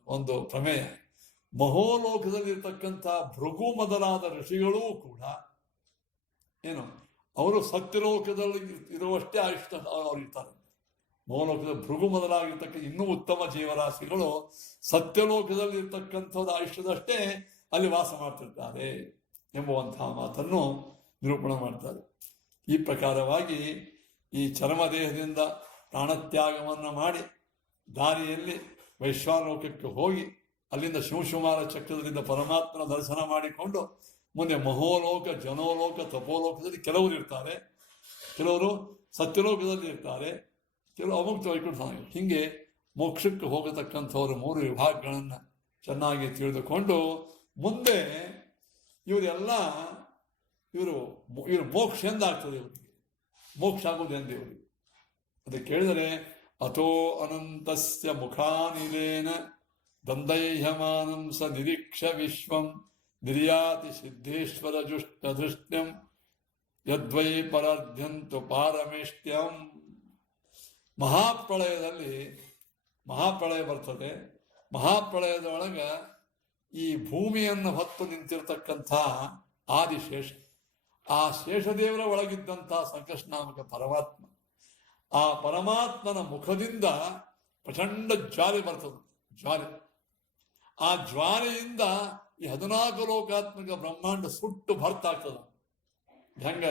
ಒಂದು ಪ್ರಮೇಯ. ಮಹೋಲೋಕದಲ್ಲಿ ಇರ್ತಕ್ಕಂಥ ಭೃಗು ಮೊದಲಾದ ಋಷಿಗಳೂ ಕೂಡ ಏನು ಅವರು ಸತ್ಯಲೋಕದಲ್ಲಿ ಇರುವಷ್ಟೇ ಆಯುಷ್ ಅವ್ರು ಇರ್ತಾರೆ. ಮಹೋಲೋಕದ ಭೃಗು ಮೊದಲಾಗಿರ್ತಕ್ಕ ಇನ್ನೂ ಉತ್ತಮ ಜೀವರಾಶಿಗಳು ಸತ್ಯಲೋಕದಲ್ಲಿ ಇರ್ತಕ್ಕಂಥದ್ದು ಆಯುಷ್ಯದಷ್ಟೇ ಅಲ್ಲಿ ವಾಸ ಮಾಡ್ತಿರ್ತಾರೆ ಎಂಬುವಂತಹ ಮಾತನ್ನು ನಿರೂಪಣೆ ಮಾಡ್ತಾರೆ. ಈ ಪ್ರಕಾರವಾಗಿ ಈ ಚರ್ಮದೇಹದಿಂದ ಪ್ರಾಣತ್ಯಾಗವನ್ನು ಮಾಡಿ ದಾರಿಯಲ್ಲಿ ವೈಶ್ವಾಲೋಕಕ್ಕೆ ಹೋಗಿ ಅಲ್ಲಿಂದ ಶಿವಶುಮಾರ ಚಕ್ರದಿಂದ ಪರಮಾತ್ಮನ ದರ್ಶನ ಮಾಡಿಕೊಂಡು ಮುಂದೆ ಮಹೋಲೋಕ ಜನೋಲೋಕ ತಪೋಲೋಕದಲ್ಲಿ ಕೆಲವರು ಇರ್ತಾರೆ, ಕೆಲವರು ಸತ್ಯಲೋಕದಲ್ಲಿ ಇರ್ತಾರೆ, ಕೆಲವು ಅಮುಕ್ತ ವೈಕುಂಠ. ಹೀಗೆ ಮೋಕ್ಷಕ್ಕೆ ಹೋಗತಕ್ಕಂಥವರು 3 ವಿಭಾಗಗಳನ್ನು ಚೆನ್ನಾಗಿ ತಿಳಿದುಕೊಂಡು ಮುಂದೆ ಇವರು ಮೋಕ್ಷ ಎಂದಾಗ್ತದೆ. ಇವರಿಗೆ ಮೋಕ್ಷ ಆಗುವುದು ಎಂದು ಇವರಿಗೆ ಅದು ಕೇಳಿದರೆ ಅಥೋ ಅನಂತಸ್ಯ ಮುಖಾನಿಲೇನ ದಂದೈಹಮಾನಂ ಸ ನಿರೀಕ್ಷ ವಿಶ್ವಂ ನಿರ್ಯಾತಿ ಸಿದ್ಧೇಶ್ವರ ಜುಷ್ಟಧೃಷ್ಟ್ಯಂ ಯದ್ವೈ ಪರಾಧ್ಯಂತು ಪಾರಮೇಷ್ಟ್ಯಂ. ಮಹಾಪ್ರಳಯ ಬರ್ತದೆ. ಮಹಾಪ್ರಳಯದೊಳಗ ಈ ಭೂಮಿಯನ್ನು ಹೊತ್ತು ನಿಂತಿರ್ತಕ್ಕಂಥ ಆದಿಶೇಷ, ಆ ಶೇಷದೇವರ ಒಳಗಿದ್ದಂಥ ಸಂಕಷ್ಟನಾಮಕ ಪರಮಾತ್ಮ, ಆ ಪರಮಾತ್ಮನ ಮುಖದಿಂದ ಪ್ರಚಂಡ ಜ್ವಾಲೆ ಬರ್ತದೆ. ಆ ಜ್ವಾಲೆಯಿಂದ ಈ 14 ಲೋಕಾತ್ಮಕ ಬ್ರಹ್ಮಾಂಡ ಸುಟ್ಟು ಭರ್ತಾಗ್ತದ. ಹೆಂಗ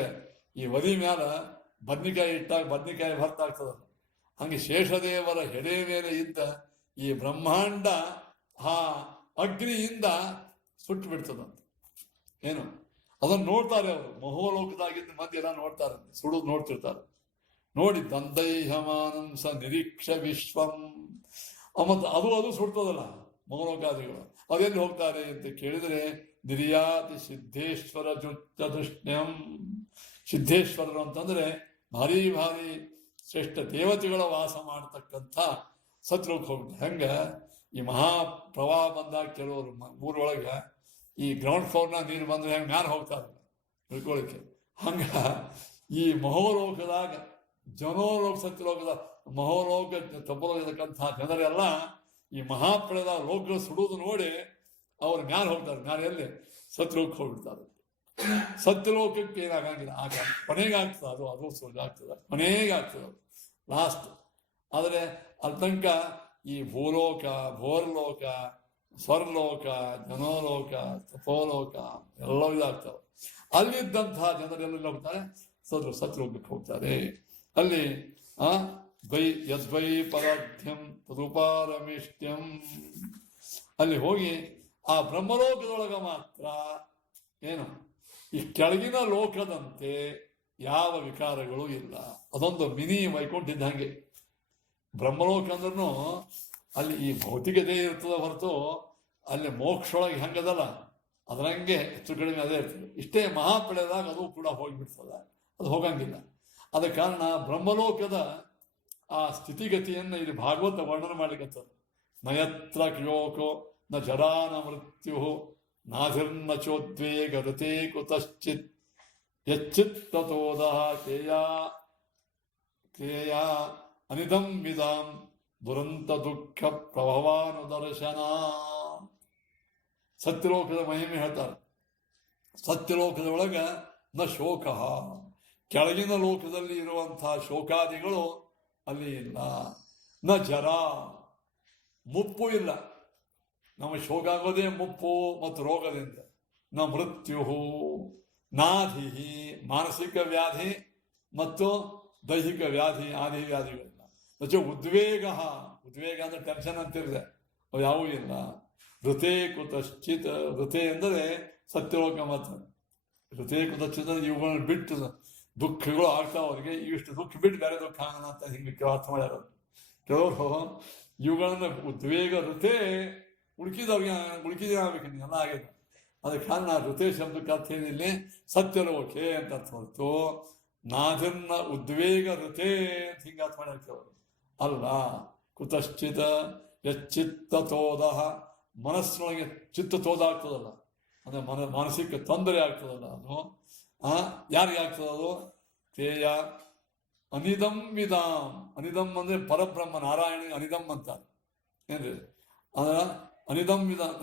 ಈ ಒದಿ ಮ್ಯಾಲ ಬದ್ನಿಕಾಯಿ ಇಟ್ಟಾಗ ಬದ್ನಿಕಾಯಿ ಭರ್ತಾಗ್ತದ, ಹಂಗೆ ಶೇಷದೇವರ ಹೆಡೆ ಮೇಲೆ ಇದ್ದ ಈ ಬ್ರಹ್ಮಾಂಡ ಆ ಅಗ್ನಿಯಿಂದ ಸುಟ್ಟು ಬಿಡ್ತದಂತ. ಏನು ಅದನ್ನು ನೋಡ್ತಾರೆ ಅವರು. ಮಹೋಲೋಕದಾಗಿದ್ದ ಮಧ್ಯೆ ಎಲ್ಲ ನೋಡ್ತಾರೆ, ಸುಡುದು ನೋಡ್ತಿರ್ತಾರೆ. ನೋಡಿ ದಂದೈಹಮಾನಂ ಸ ನಿರೀಕ್ಷ ವಿಶ್ವಂ ಮತ್ತು ಅದು ಸುಡ್ತದಲ್ಲ ಮಹೋಲೋಕಾದಿಗಳು. ಅದೆಲ್ಲಿ ಹೋಗ್ತಾರೆ ಅಂತ ಕೇಳಿದರೆ ನಿರ್ಯಾತಿ ಸಿದ್ಧೇಶ್ವರ ಜುತ್ತದೃಷ್ಟ್ಯಂ. ಸಿದ್ಧೇಶ್ವರರು ಅಂತಂದ್ರೆ ಭಾರಿ ಭಾರಿ ಶ್ರೇಷ್ಠ ದೇವತೆಗಳ ವಾಸ ಮಾಡತಕ್ಕಂಥ ಸತ್ಯಲೋಕ ಹೋಗ್ತಾರೆ. ಹೆಂಗ ಈ ಮಹಾ ಪ್ರವಾಹ ಬಂದಾಗ ಕೆಲವರು ಊರೊಳಗೆ ಈ ಗ್ರೌಂಡ್ ಫ್ಲೋರ್ನ ನೀರು ಬಂದ್ರೆ ಹೆಂಗೆ ಮ್ಯಾಲ ಹೋಗ್ತಾರೆ ತಿಳ್ಕೊಳಿಕ್ಕೆ, ಹಂಗ ಈ ಮಹೋಲೋಕದಾಗ ಜನೋಲೋಕ ಸತ್ಯಲೋಕದ ಮಹೋಲೋಕ ತಪೋಲೋಕದಕ್ಕಂಥ ಜನರೆಲ್ಲ ಈ ಮಹಾಪ್ರಳಯದ ಲೋಕ ಸುಡುವುದು ನೋಡಿ ಅವ್ರು ಮ್ಯಾಲ ಹೋಗ್ತಾರೆ. ಮ್ಯಾಲ ಎಲ್ಲಿ ಸತ್ಯಲೋಕಕ್ಕೆ ಹೋಗ್ಬಿಡ್ತಾರೆ. ಸತ್ಯಲೋಕಕ್ಕೆ ಏನಾಗಂಗಿಲ್ಲ, ಆಗ ಕೊನೆಗಾಗ್ತದೆ, ಅದು ಸುಳ್ಳಾಗ್ತದೆ, ಕೊನೆಗಾಗ್ತದೆ ಲಾಸ್ಟ್. ಆದರೆ ಅಲ್ಲಿ ತನಕ ಈ ಭೂಲೋಕ, ಭೋರ್ಲೋಕ, ಸ್ವರ್ಲೋಕ, ಜನೋಲೋಕ, ತಪೋಲೋಕ ಎಲ್ಲ ಇದಾಗ್ತವೆ. ಅಲ್ಲಿದ್ದಂತಹ ಜನರೆಲ್ಲ ಹೋಗ್ತಾರೆ, ಸತ್ಯಲೋಕಕ್ಕೆ ಹೋಗ್ತಾರೆ. ಅಲ್ಲಿ ಯದ್ವೈ ಪರಾಧ್ಯಂ ತದುಪಾರಮಿಷ್ಟ್ಯಂ, ಅಲ್ಲಿ ಹೋಗಿ ಆ ಬ್ರಹ್ಮಲೋಕದೊಳಗ ಮಾತ್ರ ಏನು ಈ ಕೆಳಗಿನ ಲೋಕದಂತೆ ಯಾವ ವಿಕಾರಗಳು ಇಲ್ಲ. ಅದೊಂದು ಮಿನಿ ವೈಕುಂಠ ಇದ್ದಂಗೆ. ಬ್ರಹ್ಮಲೋಕ ಅಂದ್ರೂ ಅಲ್ಲಿ ಈ ಭೌತಿಕತೆ ಇರ್ತದ ಹೊರತು ಅಲ್ಲಿ ಮೋಕ್ಷೊಳಗೆ ಹೆಂಗದಲ್ಲ ಅದರಂಗೆ ಹೆಚ್ಚು ಕಡಿಮೆ ಅದೇ ಇರ್ತದೆ. ಇಷ್ಟೇ ಮಹಾಪ್ರಳಯದಾಗ ಅದು ಕೂಡ ಹೋಗಿಬಿಡ್ತದೆ, ಅದು ಹೋಗಂಗಿಲ್ಲ. ಅದ ಕಾರಣ ಬ್ರಹ್ಮಲೋಕದ ಆ ಸ್ಥಿತಿಗತಿಯನ್ನು ಇಲ್ಲಿ ಭಾಗವತ ವರ್ಣನೆ ಮಾಡ್ಲಿಕ್ಕಂಥದ್ದು. ನಯತ್ರ ಕ್ಯೋಕೋ ನ ಜರಾ ನ ಮೃತ್ಯು ನಾಧಿರ್ನ ಚೋದ್ವೇಗ ಋತೆ ಕುತಶ್ಚಿತ್ ಯಚ್ಚಿತ್ತತೋದಃ ಕೇಯ ಅನಿದಂ ವಿದಾಂ ದುರಂತ ದುಃಖ ಪ್ರಭವಾನುದರ್ಶನ. ಸತ್ಯಲೋಕದ ಮಹಿಮೆ ಹೇಳ್ತಾರೆ. ಸತ್ಯಲೋಕದ ಒಳಗ ನ ಶೋಕ, ಕೆಳಗಿನ ಲೋಕದಲ್ಲಿ ಇರುವಂತಹ ಶೋಕಾದಿಗಳು ಅಲ್ಲಿ ಇಲ್ಲ. ನ ಜರ, ಮುಪ್ಪು ಇಲ್ಲ. ನಮಗೆ ಶೋಕ ಆಗೋದೇ ಮುಪ್ಪು ಮತ್ತು ರೋಗದಿಂದ. ನ ಮೃತ್ಯು, ನಾಧಿ, ಮಾನಸಿಕ ವ್ಯಾಧಿ ಮತ್ತು ದೈಹಿಕ ವ್ಯಾಧಿ, ಆದಿ ವ್ಯಾಧಿಗಳಿಲ್ಲ. ಉದ್ವೇಗ, ಉದ್ವೇಗ ಅಂದ್ರೆ ಟೆನ್ಷನ್ ಅಂತಿರದೆ ಅವು ಯಾವೂ ಇಲ್ಲ. ಋತೆ ಕುತಶ್ಚಿತ್, ಋತೆ ಅಂದರೆ ಸತ್ಯಲೋಕ ಮಾತ್ರ. ಋತೆ ಕುತಶ್ಚಿತ್ ಅಂದ್ರೆ ಇವುಗಳನ್ನ ಬಿಟ್ಟು ದುಃಖಗಳು ಆಗ್ತಾವ ಅವರಿಗೆ. ಇಷ್ಟು ದುಃಖ ಬಿಟ್ಟು ಬೇರೆ ದುಃಖ ಆಗೋಣ ಅಂತ ಹಿಂಗೆ ಅರ್ಥ ಮಾಡ್ಯಾರ ಕೆಲವರು. ಇವುಗಳನ್ನ ಉದ್ವೇಗ ಋತೆ ಉಳ್ಕಿದವ್ರಿಗೆ ಆಗ್ಬೇಕು, ಎಲ್ಲ ಆಗಿದೆ. ಅದಕ್ಕೆ ಕಾರಣ ಋತೆ ಶಬ್ದಕ್ಕೆ ಅರ್ಥ ಏನಿಲ್ಲ, ಸತ್ಯಲೋಕೆ ಅಂತ ಅರ್ಥ ಹೊರತು ನಾದಿರ್ನ ಉದ್ವೇಗ ಋತೆ ಅಂತ ಹಿಂಗೆ ಅರ್ಥ ಮಾಡ್ಯಾರ ಅಲ್ಲ. ಕುತಶ್ಚಿತ ಯಚ್ಚಿತ್ತತೋದ, ಮನಸ್ಸಿನೊಳಗೆ ಚಿತ್ತ ತೋದ ಆಗ್ತದಲ್ಲ, ಅಂದ್ರೆ ಮಾನಸಿಕ ತೊಂದರೆ ಆಗ್ತದಲ್ಲ, ಅದು ಯಾರಿಗೆ ಆಗ್ತದ? ಅದು ತೇಯ ಅನಿದಂ ವಿದಾಂ. ಅನಿದಂ ಅಂದ್ರೆ ಪರಬ್ರಹ್ಮ ನಾರಾಯಣ ಅನಿದಂ ಅಂತ ಏನ್ರಿ, ಅಂದ್ರ ಅನಿದಂ ವಿಧಾಂ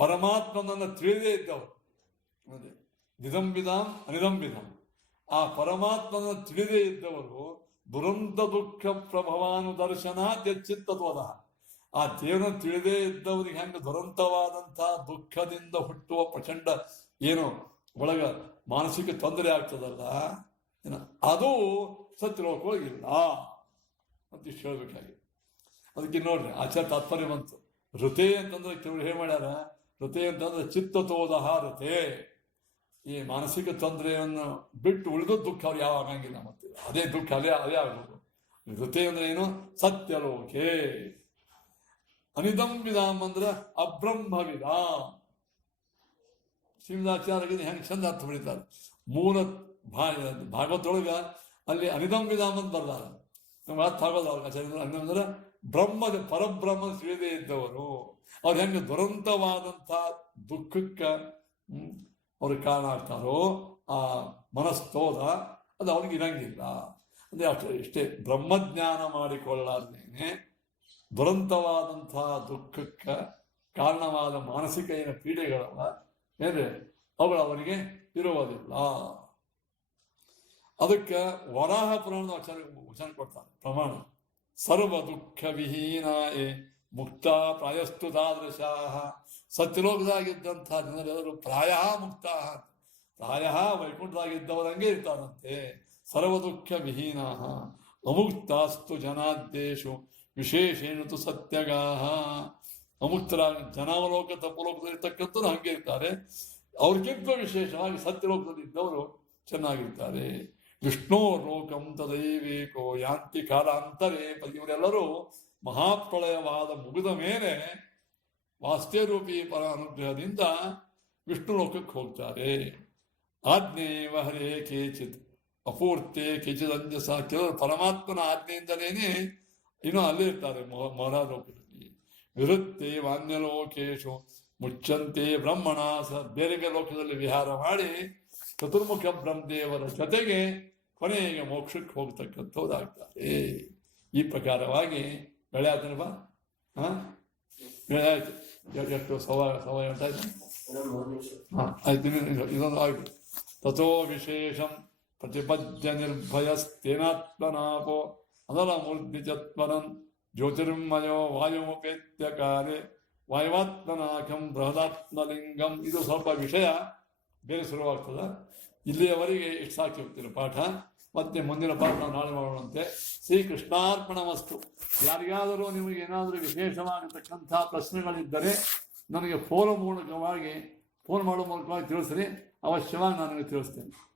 ಪರಮಾತ್ಮನನ್ನ ತಿಳಿದೇ ಇದ್ದವರು. ನಿದಂ ವಿಧಾಂ ಅನಿದಂ ವಿಧಾಂ, ಆ ಪರಮಾತ್ಮನ ತಿಳಿದೇ ಇದ್ದವರು ದುರಂತ ದುಃಖ ಪ್ರಭವಾನುದರ್ಶನ ಚಿತ್ತತ್ವದ. ಆ ದೇವನ ತಿಳಿದೇ ಇದ್ದವ್ರಿಗೆ ಹೆಂಗ ದುರಂತವಾದಂತಹ ದುಃಖದಿಂದ ಹುಟ್ಟುವ ಪ್ರಚಂಡ ಏನು ಒಳಗ ಮಾನಸಿಕ ತೊಂದರೆ ಆಗ್ತದಲ್ಲ, ಅದು ಸತ್ಯಲೋಕವಾಗಿಲ್ಲ ಅಂತ ಇಷ್ಟು ಹೇಳ್ಬೇಕಾಗಿ. ಅದಕ್ಕೆ ನೋಡ್ರಿ ಆಚಾರ ತಾತ್ಪರ್ಯ ಬಂತು. ಋತೆ ಅಂತಂದ್ರೆ ಕೆಲವರು ಹೇಳಿ ಮಾಡ್ಯಾರ, ಋತೆ ಅಂತಂದ್ರೆ ಚಿತ್ತತೋದಹ ಋತೆ. ಈ ಮಾನಸಿಕ ತೊಂದರೆಯನ್ನು ಬಿಟ್ಟು ಉಳಿದ ದುಃಖ ಅವ್ರು ಯಾವ ಆಗಂಗಿಲ್ಲ. ಮತ್ತೆ ಅದೇ ದುಃಖ ಅದೇ ಆಗೋದು. ಋತೆ ಅಂದ್ರೆ ಏನು? ಸತ್ಯಲೋಕೆ. ಅನಿದಂ ವಿಧಾಮ್ ಅಂದ್ರೆ ಅಬ್ರಹ್ಮ ವಿಧಾಮ್. ಶ್ರೀಮದಾಚಾರ್ಯ ಹೆಂಗೆ ಚಂದ ಅರ್ಥ ಬರೀತಾರೆ. ಮೂಲ ಭಾಗವತೊಳಗ ಅಲ್ಲಿ ಅನಿದಂ ವಿಧಾಮ್ ಅಂತ ಬರ್ದಾರ. ನಮ್ಗೆ ಅರ್ಥ ಆಗೋದು ಅವ್ರ ಆಚಾರ್ಯ ಅಂದ್ರೆ ಬ್ರಹ್ಮದ ಪರಬ್ರಹ್ಮ ತಿಳಿದೇ ಇದ್ದವರು ಅವ್ರು ಹೆಂಗೆ ದುರಂತವಾದಂಥ ದುಃಖಕ್ಕೆ ಅವ್ರಿಗೆ ಕಾರಣ ಆಗ್ತಾರೋ ಆ ಮನಸ್ತೋದ ಅದು ಅವ್ರಿಗೆ ಇರಂಗಿಲ್ಲ. ಅಂದ್ರೆ ಅಷ್ಟೇ ಇಷ್ಟೇ, ಬ್ರಹ್ಮಜ್ಞಾನ ಮಾಡಿಕೊಳ್ಳಾರ್ದೇನೆ ದುರಂತವಾದಂತಹ ದುಃಖಕ್ಕೆ ಕಾರಣವಾದ ಮಾನಸಿಕ ಏನು ಪೀಡೆಗಳಲ್ಲ ಏನ್ರಿ ಅವುಗಳು ಅವರಿಗೆ ಇರುವುದಿಲ್ಲ. ಅದಕ್ಕೆ ವರಾಹ ಪುರಾಣದ ವಚನ ಕೊಡ್ತಾರೆ ಪ್ರಮಾಣ. ಸರ್ವ ದುಃಖ ವಿಹೀನಾಯೇ ಮುಕ್ತ ಪ್ರಾಯಸ್ತು ತಾದೃಶಾಃ. ಸತ್ಯಲೋಕದಾಗಿದ್ದಂತಹ ಜನರೆಲ್ಲರೂ ಪ್ರಾಯ ಮುಕ್ತ, ಪ್ರಾಯ ವೈಕುಂಠದಾಗಿದ್ದವರಂಗೆ ಇರ್ತಾರಂತೆ. ಸರ್ವ ದುಃಖ ವಿಹೀನಾಃ ಅಮುಕ್ತಾಸ್ತು ಜನಾದ್ದೇಶು ವಿಶೇಷೇಣ ತು ಸತ್ಯಗಾಃ. ಅಮುಕ್ತರಾಗಿ ಜನಾವಲೋಕ ತಪಲೋಕದಲ್ಲಿರ್ತಕ್ಕಂಥವ್ರು ಹಂಗೆ ಇರ್ತಾರೆ. ಅವ್ರಿಗಿಂತ ವಿಶೇಷವಾಗಿ ಸತ್ಯಲೋಕದಲ್ಲಿ ಇದ್ದವರು ಚೆನ್ನಾಗಿರ್ತಾರೆ. ವಿಷ್ಣು ಲೋಕಂ ತದೈವೇಕೋ ಯಾಂತಿ ಕಾಲಾಂತರೇ. ಇವರೆಲ್ಲರೂ ಮಹಾಪ್ರಳಯವಾದ ಮುಗಿದ ಮೇಲೆ ವಾಸ್ತೇರೂಪಿ ಪರ ಅನುಗ್ರಹದಿಂದ ವಿಷ್ಣು ಲೋಕಕ್ಕೆ ಹೋಗ್ತಾರೆ. ಆಜ್ಞೇವ ಹರೇ ಕೇಚಿತ್ ಅಪೂರ್ತೆ ಕೇಚಿತ್ ಅಂಜಸ. ಕೆಲವರು ಪರಮಾತ್ಮನ ಆಜ್ಞೆಯಿಂದಲೇನೆ ಇನ್ನೂ ಅಲ್ಲೇ ಇರ್ತಾರೆ ಮಹಾಲೋಕದಲ್ಲಿ. ವಿರುದ್ಧೆ ವಾನ್ಯಲೋಕೇಶು ಮುಚ್ಚಂತೆ ಬ್ರಹ್ಮಣ ಬೇರೆ ಬೇರೆ ಲೋಕದಲ್ಲಿ ವಿಹಾರ ಮಾಡಿ ಚತುರ್ಮುಖ ಬ್ರಹ್ಮದೇವರ ಜೊತೆಗೆ ಕೊನೆಗೆ ಮೋಕ್ಷಕ್ಕೆ ಹೋಗ್ತಕ್ಕಂಥದ್ದಾಗ್ತಾರೆ. ಈ ಪ್ರಕಾರವಾಗಿ ಬೆಳೆ ಆಯ್ತನಪ್ಪ. ಬೆಳೆ ಆಯ್ತು. ಎಷ್ಟು ಸವ ಎಂಟಾಯ್ತು. ಆಯ್ತು. ಇದೊಂದು ಆಯ್ತು. ತಥೋ ವಿಶೇಷಂ ಪ್ರತಿಪದ್ಯ ನಿರ್ಭಯಸ್ತೇನಾತ್ಮನಾಪೋ ಅದರ ಮೂರ್ತಿಚತ್ವರನ್ ಜ್ಯೋತಿರ್ಮಯೋ ವಾಯುಮುಪೇತ್ಯ ಕಾಲೇ ವಾಯುವಾತ್ಮನಾಕಂ ಬೃಹದಾತ್ಮಲಿಂಗಂ. ಇದು ಸ್ವಲ್ಪ ವಿಷಯ ಬೇರೆ ಶುರುವಾಗ್ತದೆ. ಇಲ್ಲಿಯವರೆಗೆ ಇಷ್ಟು ಸಾಕಿ ಹೋಗ್ತೀರ ಪಾಠ. ಮತ್ತೆ ಮುಂದಿನ ಪಾಠ ನಾವು ನಾಳೆ ಮಾಡೋಣಂತೆ. ಶ್ರೀಕೃಷ್ಣಾರ್ಪಣ ವಸ್ತು. ಯಾರಿಗಾದರೂ ನಿಮಗೆ ಏನಾದರೂ ವಿಶೇಷವಾಗಿರ್ತಕ್ಕಂಥ ಪ್ರಶ್ನೆಗಳಿದ್ದರೆ ನನಗೆ ಫೋನ್ ಮಾಡುವ ಮೂಲಕವಾಗಿ ತಿಳಿಸ್ರಿ. ಅವಶ್ಯವಾಗಿ ನಾನು ನಿಮಗೆ ತಿಳಿಸ್ತೇನೆ.